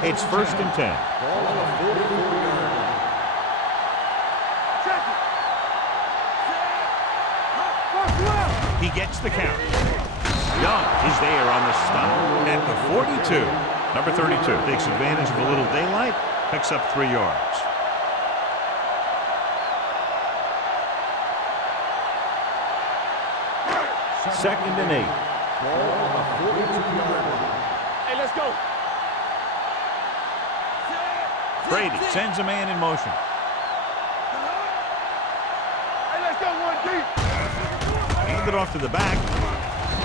It's first and 10. Ball on the 44-yard line. Check it. First left. He gets the count. Young is there on the stop at the 42. Number 32 takes advantage of a little daylight, picks up 3 yards. Second and 8. Ball on the 42-yard line. Hey, let's go. Brady sends a man in motion. Hey, let's go one deep. Hand it off to the back.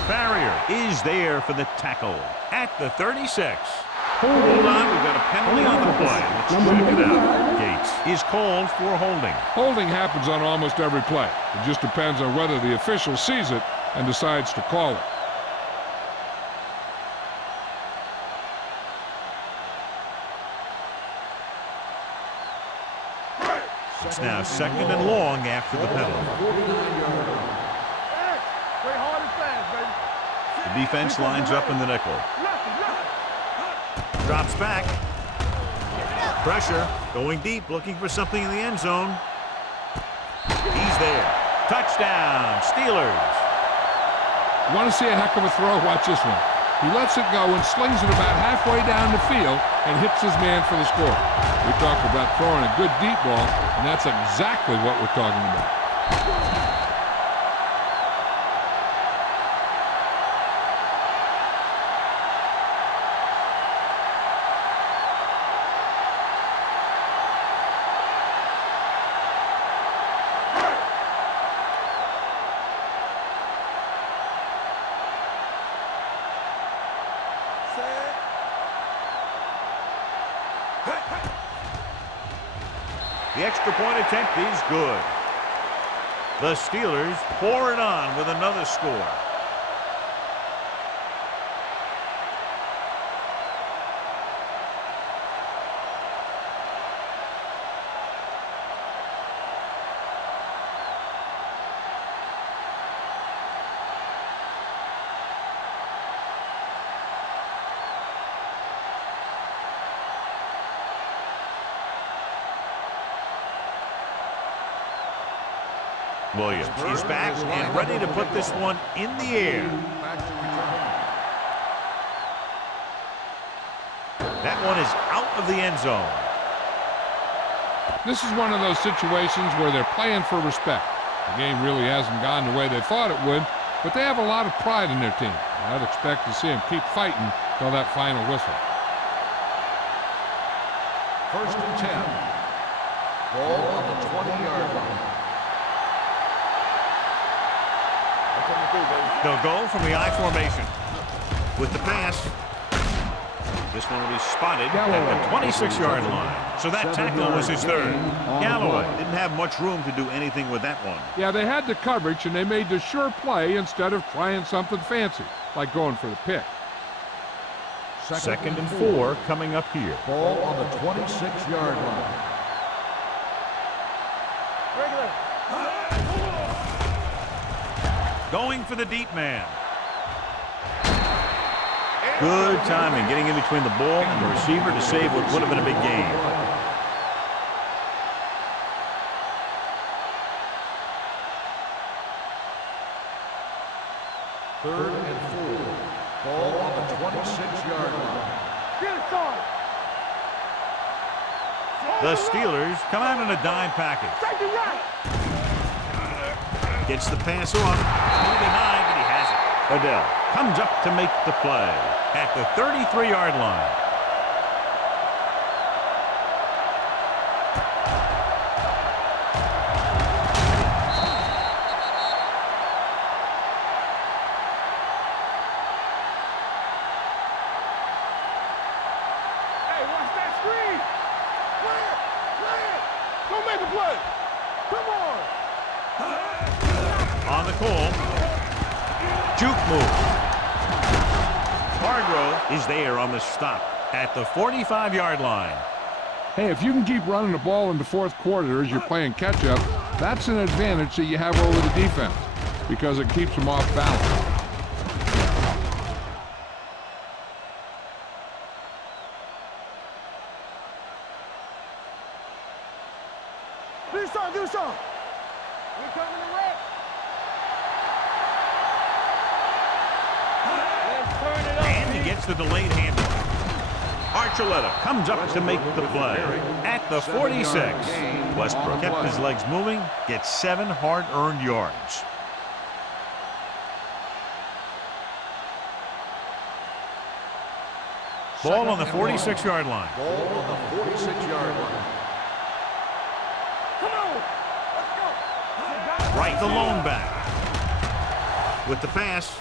Barrier is there for the tackle at the 36. Hold on, we've got a penalty on the play. Let's check it out. Gates is called for holding. Holding happens on almost every play. It just depends on whether the official sees it and decides to call it. It's now second and long after the penalty. 49-yard line. Hey, play hard and fast, baby. The defense lines up in the nickel. Drops back. Pressure. Going deep, looking for something in the end zone. He's there. Touchdown, Steelers. Want to see a heck of a throw? Watch this one. He lets it go and slings it about halfway down the field and hits his man for the score. We talk about throwing a good deep ball, and that's exactly what we're talking about. The extra point attempt is good. The Steelers pour it on with another score. Williams is back and ready to put this one in the air. Back to return. That one is out of the end zone. This is one of those situations where they're playing for respect. The game really hasn't gone the way they thought it would, but they have a lot of pride in their team. I'd expect to see them keep fighting till that final whistle. First and 10. Ball on the 20-yard line. They'll go from the I formation. With the pass, this one will be spotted at the 26-yard line. So that tackle was his third. Galloway didn't have much room to do anything with that one. Yeah, they had the coverage, and they made the sure play instead of trying something fancy, like going for the pick. Second and 4 coming up here. Ball on the 26-yard line. Going for the deep man. Good timing, getting in between the ball and the receiver to save what would have been a big gain. Third and 4. Ball on the 26-yard line. The Steelers come out in a dime package. Gets the pass off. Denied, but he has it. Odell comes up to make the play at the 33-yard line. Hey, watch that screen. Clear, clear. Go make a play. Come on. On the call. Juke move. Hargrove is there on the stop at the 45-yard line. Hey, if you can keep running the ball in the fourth quarter as you're playing catch-up, that's an advantage that you have over the defense because it keeps them off balance. Do something. We coming to wreck. Let's turn it up. And he gets the delayed handoff. Archuleta comes up to make the play at the 46. Westbrook kept his legs moving, gets 7 hard-earned yards. Ball on the 46-yard line. Ball on the 46-yard line. Come on. Let's go. Right, the lone back. With the pass.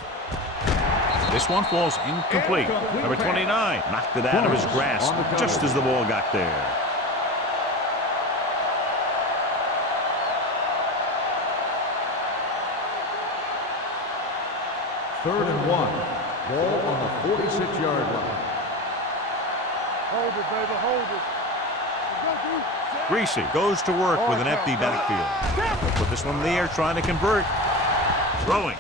This one falls incomplete. Number 29 knocked it out of his grasp just as the ball got there. Third and 1. Ball on the 46-yard line. Hold it, baby. Hold it. Greasy goes to work with an empty backfield. Put this one in the air, trying to convert. Throwing.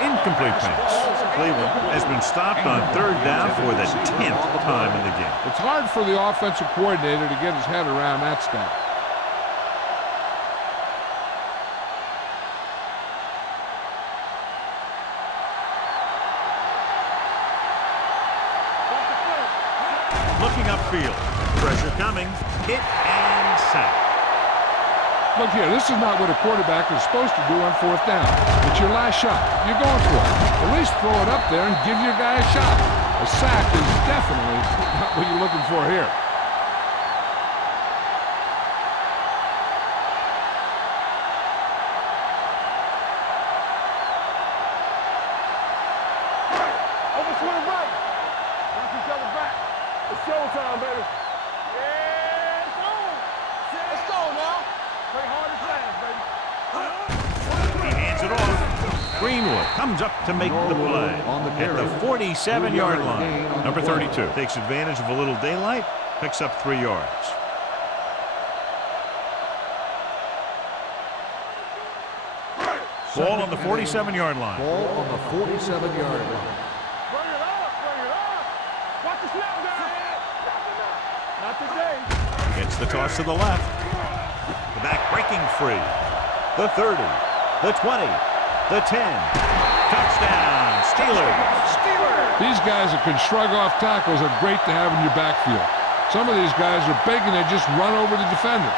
Incomplete pass. Cleveland has been stopped on third down for the 10th time in the game. It's hard for the offensive coordinator to get his head around that stat. Looking upfield. Pressure coming. Hit and sack. Look here, this is not what a quarterback is supposed to do on fourth down. It's your last shot. You're going for it. At least throw it up there and give your guy a shot. A sack is definitely not what you're looking for here. Over to the right. Knock each other back. It's showtime, baby. Yeah, it's on. Let's go now. Play hard and fast, baby. He hands it off. Greenwood comes up to make the play at the 47-yard line. Number 32 takes advantage of a little daylight, picks up 3 yards. Ball on the 47-yard line. Ball on the 47-yard line. Bring it up, bring it up. Watch the snap, guys. Not today. Gets the toss to the left. The back breaking free. The 30, the 20, the 10. Touchdown, Steelers. These guys that can shrug off tackles are great to have in your backfield. Some of these guys are big and they just run over the defender.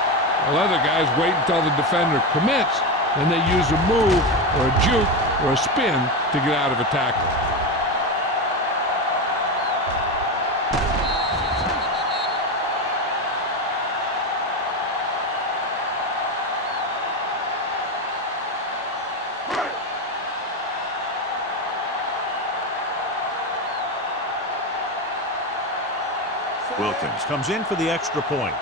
While other guys wait until the defender commits, and they use a move or a juke or a spin to get out of a tackle. Wilkins comes in for the extra point.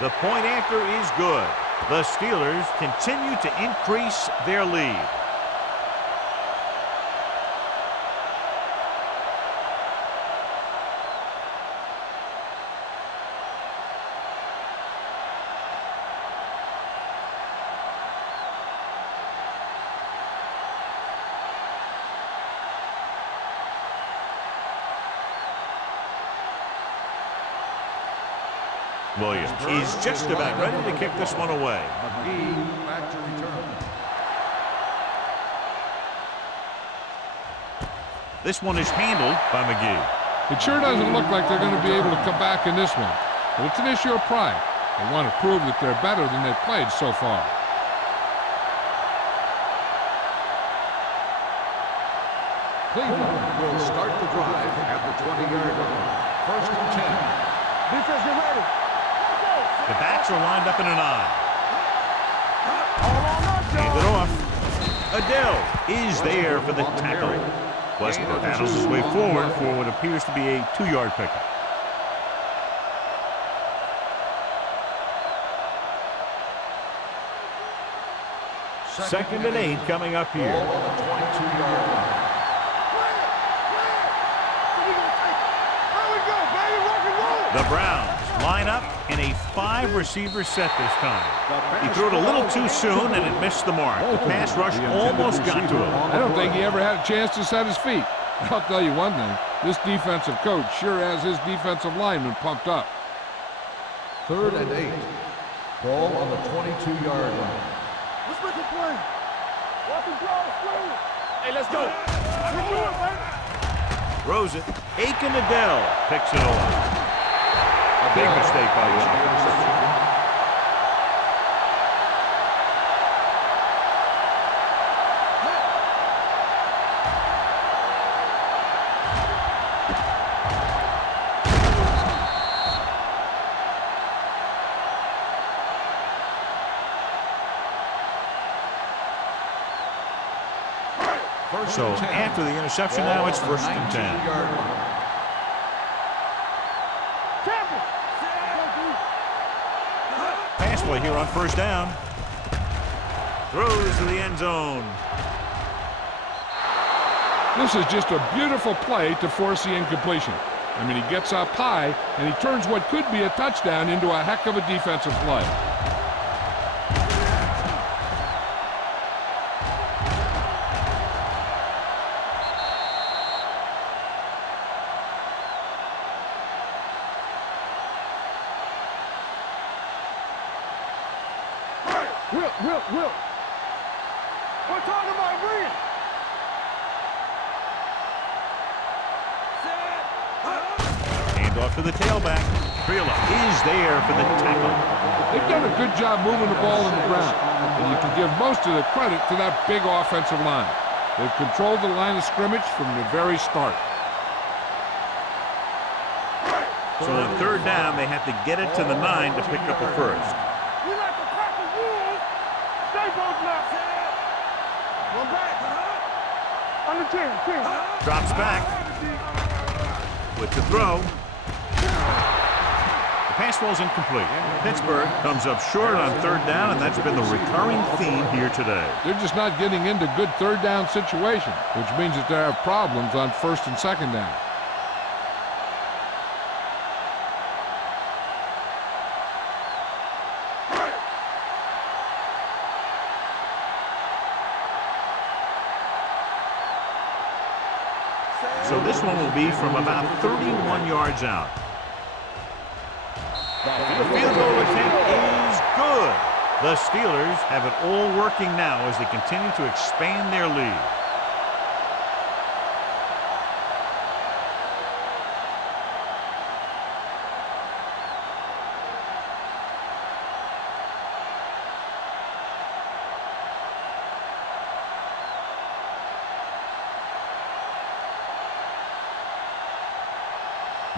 The point after is good. The Steelers continue to increase their lead. Williams is just about ready to kick this one away. McGee back to return. This one is handled by McGee. It sure doesn't look like they're going to be able to come back in this one. But it's an issue of pride. They want to prove that they're better than they've played so far. Cleveland will start the drive at the 20-yard line. First and 10. Defense, get ready. The backs are lined up in an eye. Hand it off. Adele is there for the tackle. Westbrook battles his way forward for what appears to be a 2-yard pickup. Second and 8 coming up here. Ball on the 22-yard line. The Browns line up in a 5-receiver set this time. He threw it a little too soon and it missed the mark. The pass rush almost got to him. I don't think he ever had a chance to set his feet. I'll tell you one thing, this defensive coach sure has his defensive linemen pumped up. Third and 8. Ball on the 22-yard line. Let's make a play. Walk and draw, screen. Hey, let's go. We do it, man. Throws it. Aiken Adele picks it off. A big mistake by Wilkins. So after the interception, now it's first and 10. Pass play here on first down. Throws to the end zone. This is just a beautiful play to force the incompletion. I mean, he gets up high, and he turns what could be a touchdown into a heck of a defensive play. Will. We're talking about Reed. Hand off to the tailback. Priola is there for the tackle. They've done a good job moving the ball in the ground, and you can give most of the credit to that big offensive line. They've controlled the line of scrimmage from the very start. So on third down, they have to get it to the 9 to pick up a first. We like to crack the wolves. Stay both left. One back. On the 10. Drops back. With the throw. The pass ball's incomplete. Pittsburgh comes up short on third down, and that's been the recurring theme here today. They're just not getting into good third down situations, which means that they have problems on first and second down. So this one will be from about 31 yards out. The field goal attempt is good. The Steelers have it all working now as they continue to expand their lead.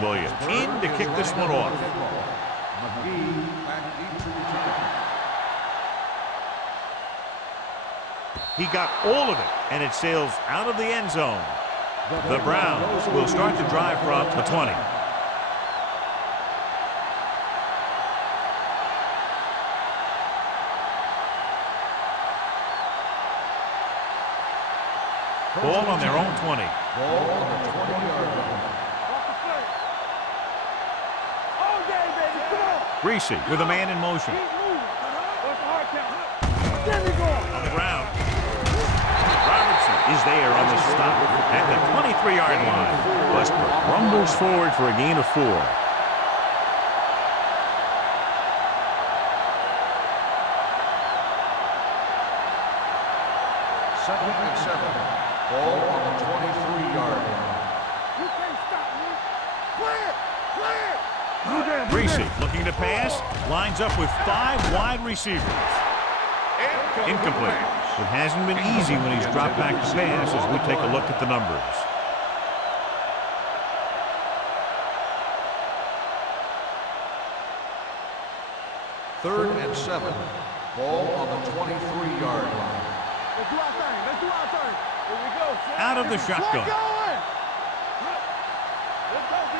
Williams in to kick this one off. He got all of it, and it sails out of the end zone. The Browns will start the drive from the 20. Ball on their own 20. Ball on the 20-yard line. Reese with a man in motion. On the ground. Robertson is there on the stop at the 23-yard line. Westbrook rumbles forward for a gain of 4. Second and 7. Ball on the 23-yard line. You can't stop me. Clear! Clear! Reese looking to pass. Lines up with 5 wide receivers. Incomplete. It hasn't been easy when he's dropped back to pass as we take a look at the numbers. Third and 7. Ball on the 23-yard line. Let's do our thing. Let's do our thing. Here we go. Out of the shotgun. Let's go, D.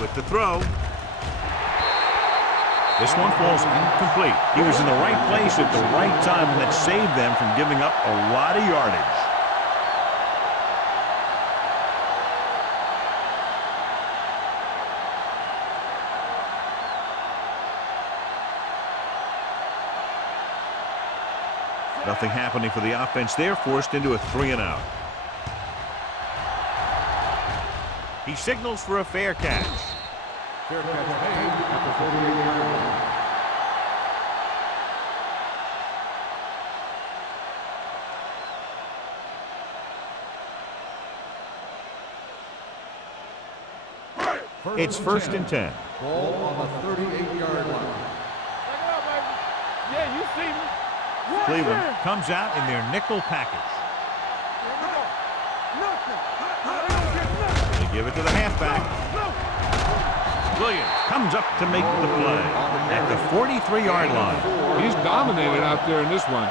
With the throw. This one falls incomplete. He was in the right place at the right time, and that saved them from giving up a lot of yardage. Nothing happening for the offense. They're forced into a 3-and-out. He signals for a fair catch. Fair catch made at the 48-yard line. It's first and 10. Ball on the 38-yard line. Check it out, baby. Yeah, you see me. Cleveland comes out in their nickel package. They give it to the halfback. Williams comes up to make the play at the 43-yard line. He's dominated out there in this one.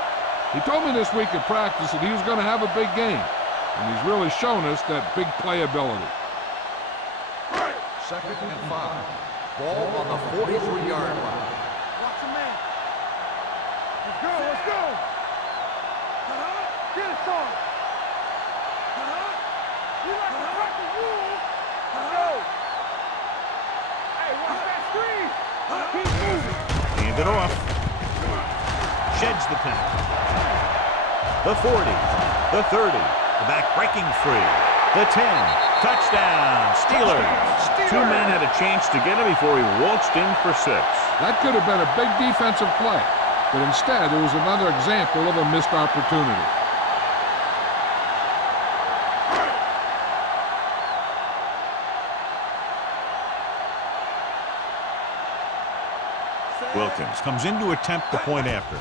He told me this week at practice that he was going to have a big game, and he's really shown us that big playability. Second and 5. Ball on the 43-yard line. Watch your man. Let's go, let's go. Get it started. You like to crack the rules. Let's go. Hey, watch that screen. Keep moving. Hand it off. Sheds the tackle. The 40. The 30. The back breaking free. The 10. Touchdown. Steelers. 2 men had a chance to get him before he waltzed in for 6. That could have been a big defensive play, but instead it was another example of a missed opportunity. Wilkins comes in to attempt the point after.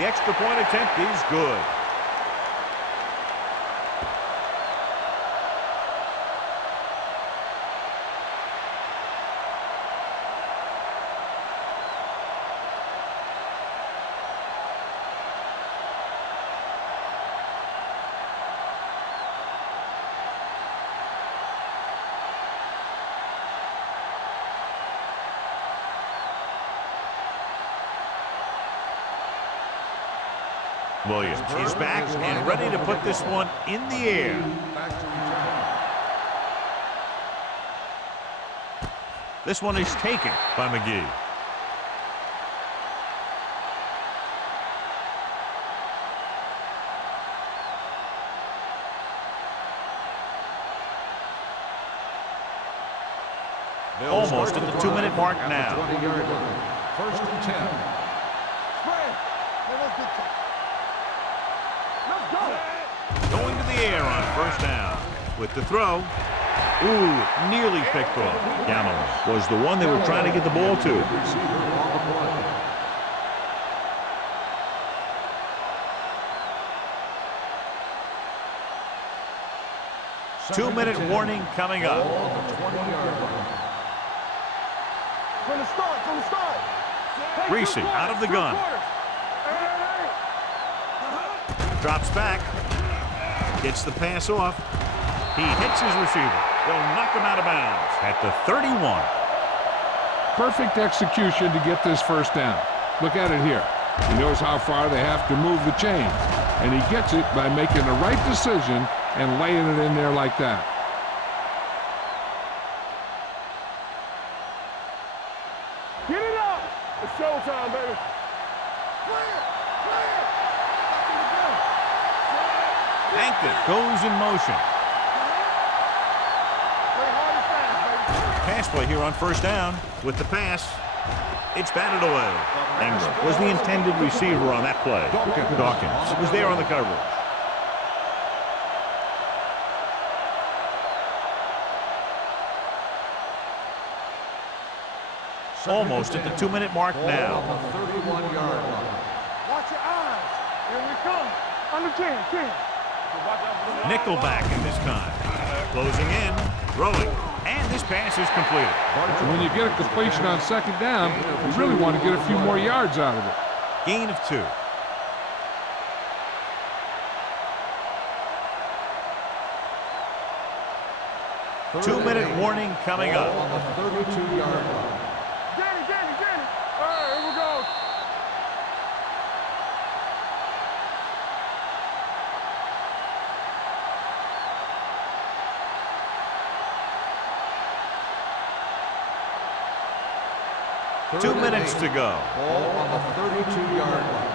The extra point attempt is good. Williams is back and ready to put this one in the air. Back to return. This one is taken by McGee. They'll Almost start at the drive 2-minute mark at the now. 20-yard line. First and 10. Spread. Let's go. Going to the air on first down. With the throw. Ooh, nearly picked off. Gamble was the one they were trying to get the ball to. Receiver on the play. Two-minute warning coming up. Ball on the 20-yard line. From the start. Reese out of the gun. Drops back. Gets the pass off. He hits his receiver. They'll knock him out of bounds at the 31. Perfect execution to get this first down. Look at it here. He knows how far they have to move the chains, and he gets it by making the right decision and laying it in there like that. Get it up. It's showtime, baby. Hankton goes in motion. Play hard and fast, baby. Pass play here on first down. With the pass, it's batted away. Engler was the intended receiver on that play. Dawkins was there on the coverage. Almost at the 2-minute mark now. Ball on the 31-yard line. Watch your eyes. Here we come. Under 10. Nickelback in this time. Closing in, throwing, and this pass is completed. When you get a completion on second down, you really want to get a few more yards out of it. Gain of 2. Two-minute warning coming Ball up. on the 32-yard line. Danny. All right, here we go. Third 2 and minutes 8. to go. Ball on the 32-yard line.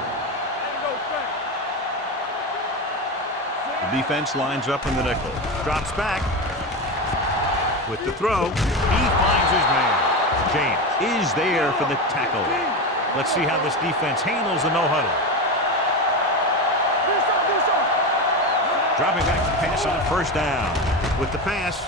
The defense lines up in the nickel. Drops back. With the throw, he finds his man. James is there for the tackle. Let's see how this defense handles the no-huddle. Dropping back to pass on first down. With the pass,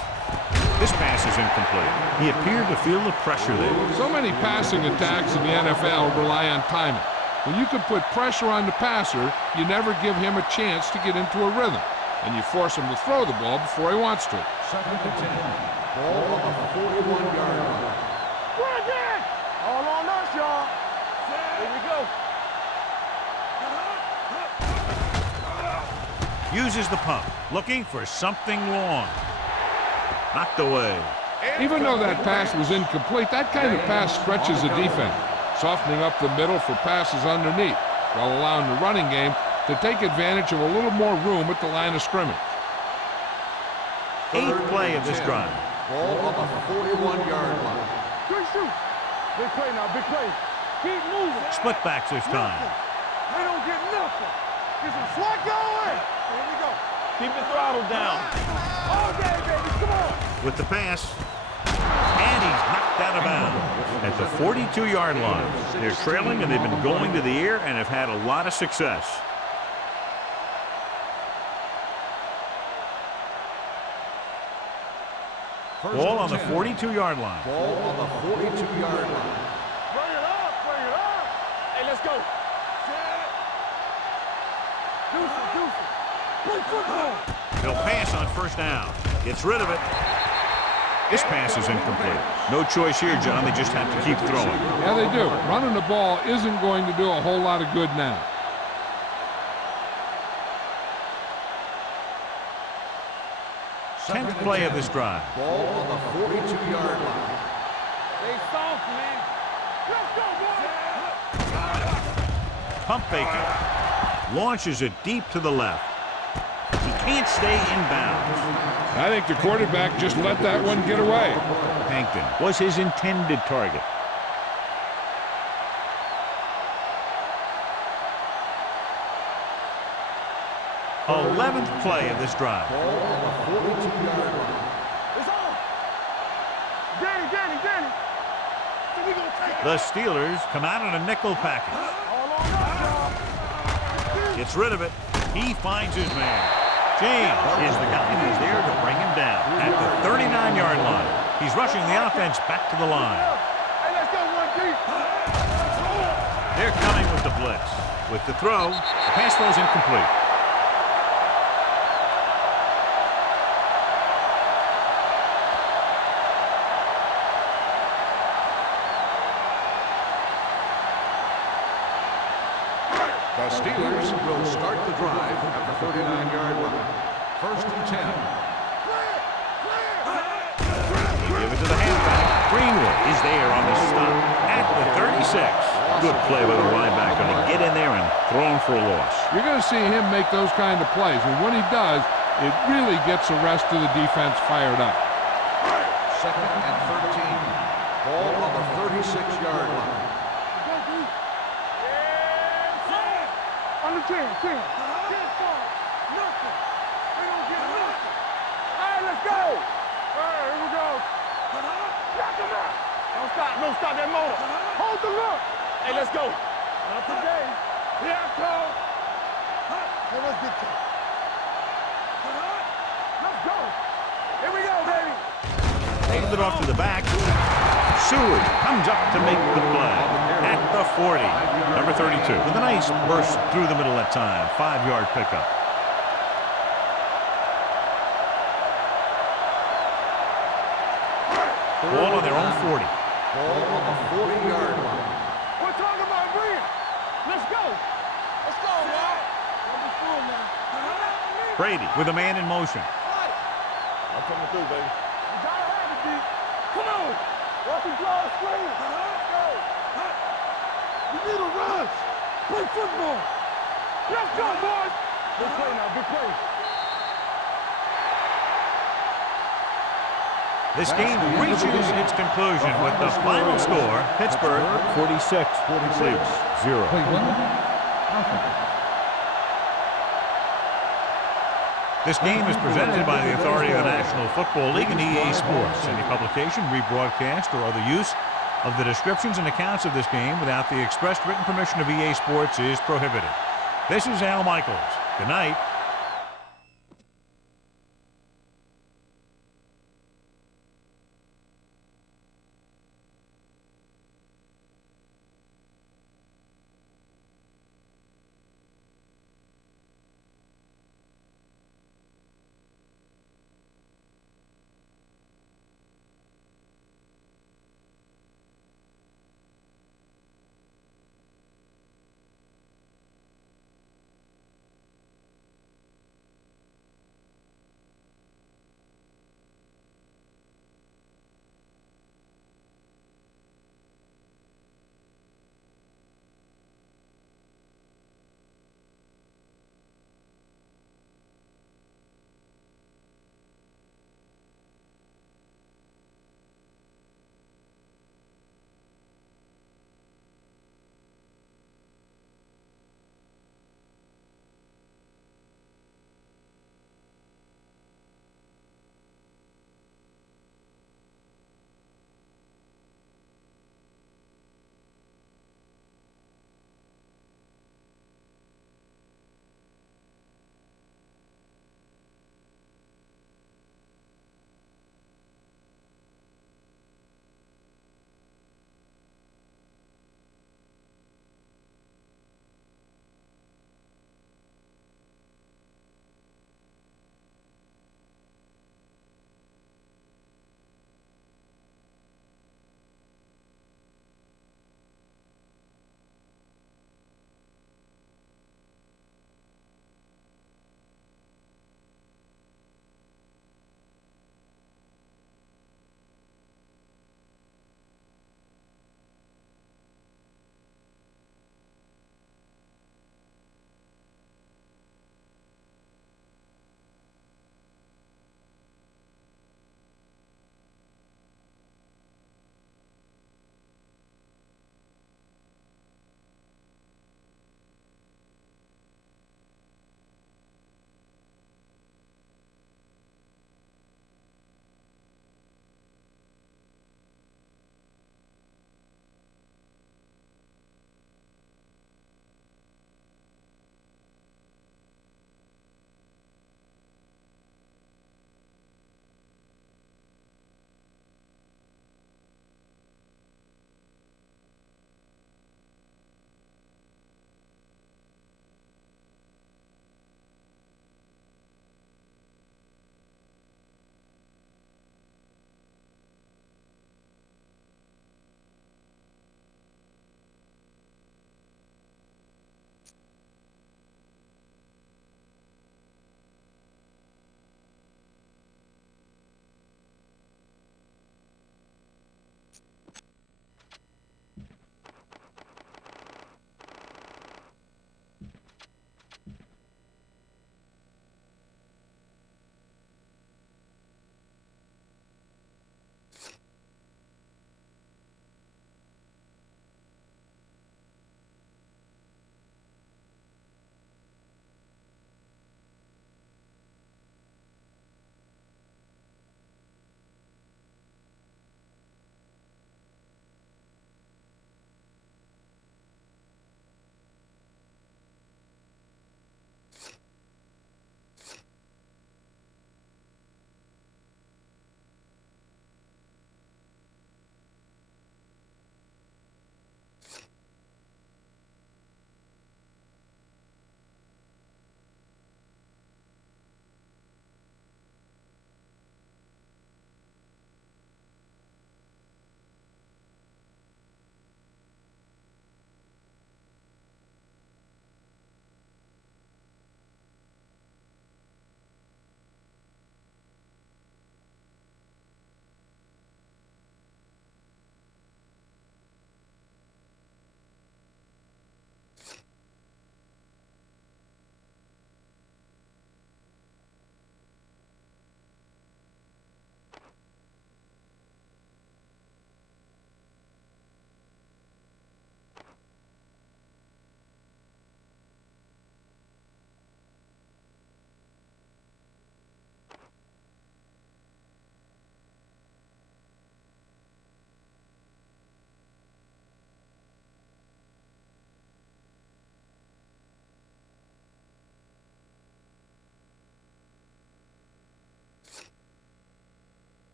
this pass is incomplete. He appeared to feel the pressure there. So many passing attacks in the NFL rely on timing. When you can put pressure on the passer, you never give him a chance to get into a rhythm, and you force him to throw the ball before he wants to. Second and 10. Ball on the 41-yard line. We're again. All on us, y'all. Here we go. Uses the pump, looking for something long. Knocked away. Even though that pass was incomplete, that kind of pass stretches the defense, softening up the middle for passes underneath, while allowing the running game to take advantage of a little more room at the line of scrimmage. 8th play of this drive. Ball on the 41-yard line. Good shoot. Big play now, big play. Keep moving. Split backs this time. They don't get nothing. Get some slack going. Here we go. Keep the throttle down. All day, baby. Come on. With the pass, and he's knocked out of bounds at the 42-yard line. They're trailing, and they've been going to the air and have had a lot of success. Ball on the 42-yard line. Ball on the 42-yard line. Bring it up. Hey, let's go. Deuce. Play football. They'll pass on first down. Gets rid of it. This pass is incomplete. No choice here, John. They just have to keep throwing. Yeah, they do. Running the ball isn't going to do a whole lot of good now. Tenth play of this drive. Ball on the 42-yard line. Stay soft, man. Let's go, boy. Pump faking. Launches it deep to the left. He can't stay in bounds. I think the quarterback just let that one get away. Hankton was his intended target. Eleventh play of this drive. Ball on the 42-yard line. It's on. Danny. So we gonna take it. The Steelers come out in a nickel package. Gets rid of it. He finds his man. James is the guy who's there to bring him down at the 39-yard line. He's rushing the offense back to the line. They're coming with the blitz. With the throw, the pass throw is incomplete. The Steelers will start the drive at the 39-yard line. First and 10. Give it to the halfback. Greenwood is there on the stop at the 36. Good play by the linebacker to get in there and throw him for a loss. You're going to see him make those kind of plays, and when he does, it really gets the rest of the defense fired up. Second and 13. Ball on the 36-yard line. On the 10. Get far. Nothing. They don't get nothing. All right, let's go. All right, here we go. Knock him out. Don't stop that motor. Hold the look. Hey, let's go. Not today. Here I come. Hey, let's get to it. Let's go. Here we go, baby. Hands it off to the back. Seward comes up to make the play at the 40. Number 32 with a nice burst through the middle that time. 5-yard pickup. Ball on their own 40. Ball on the 40-yard line. We're talking about Green. Let's go. Let's go, man. Don't be fooled, man. Brady with a man in motion. I'm coming through, baby. You gotta have it, D. Come on. Watch him draw a screen. Go. You need a rush. Play football. Let's go, boys. Big play now, big play. This game reaches its conclusion with the final score. Pittsburgh 46, Cleveland 0. This game is presented by the authority of the National Football League and EA Sports. Any publication, rebroadcast, or other use of the descriptions and accounts of this game without the expressed written permission of EA Sports is prohibited. This is Al Michaels. Good night.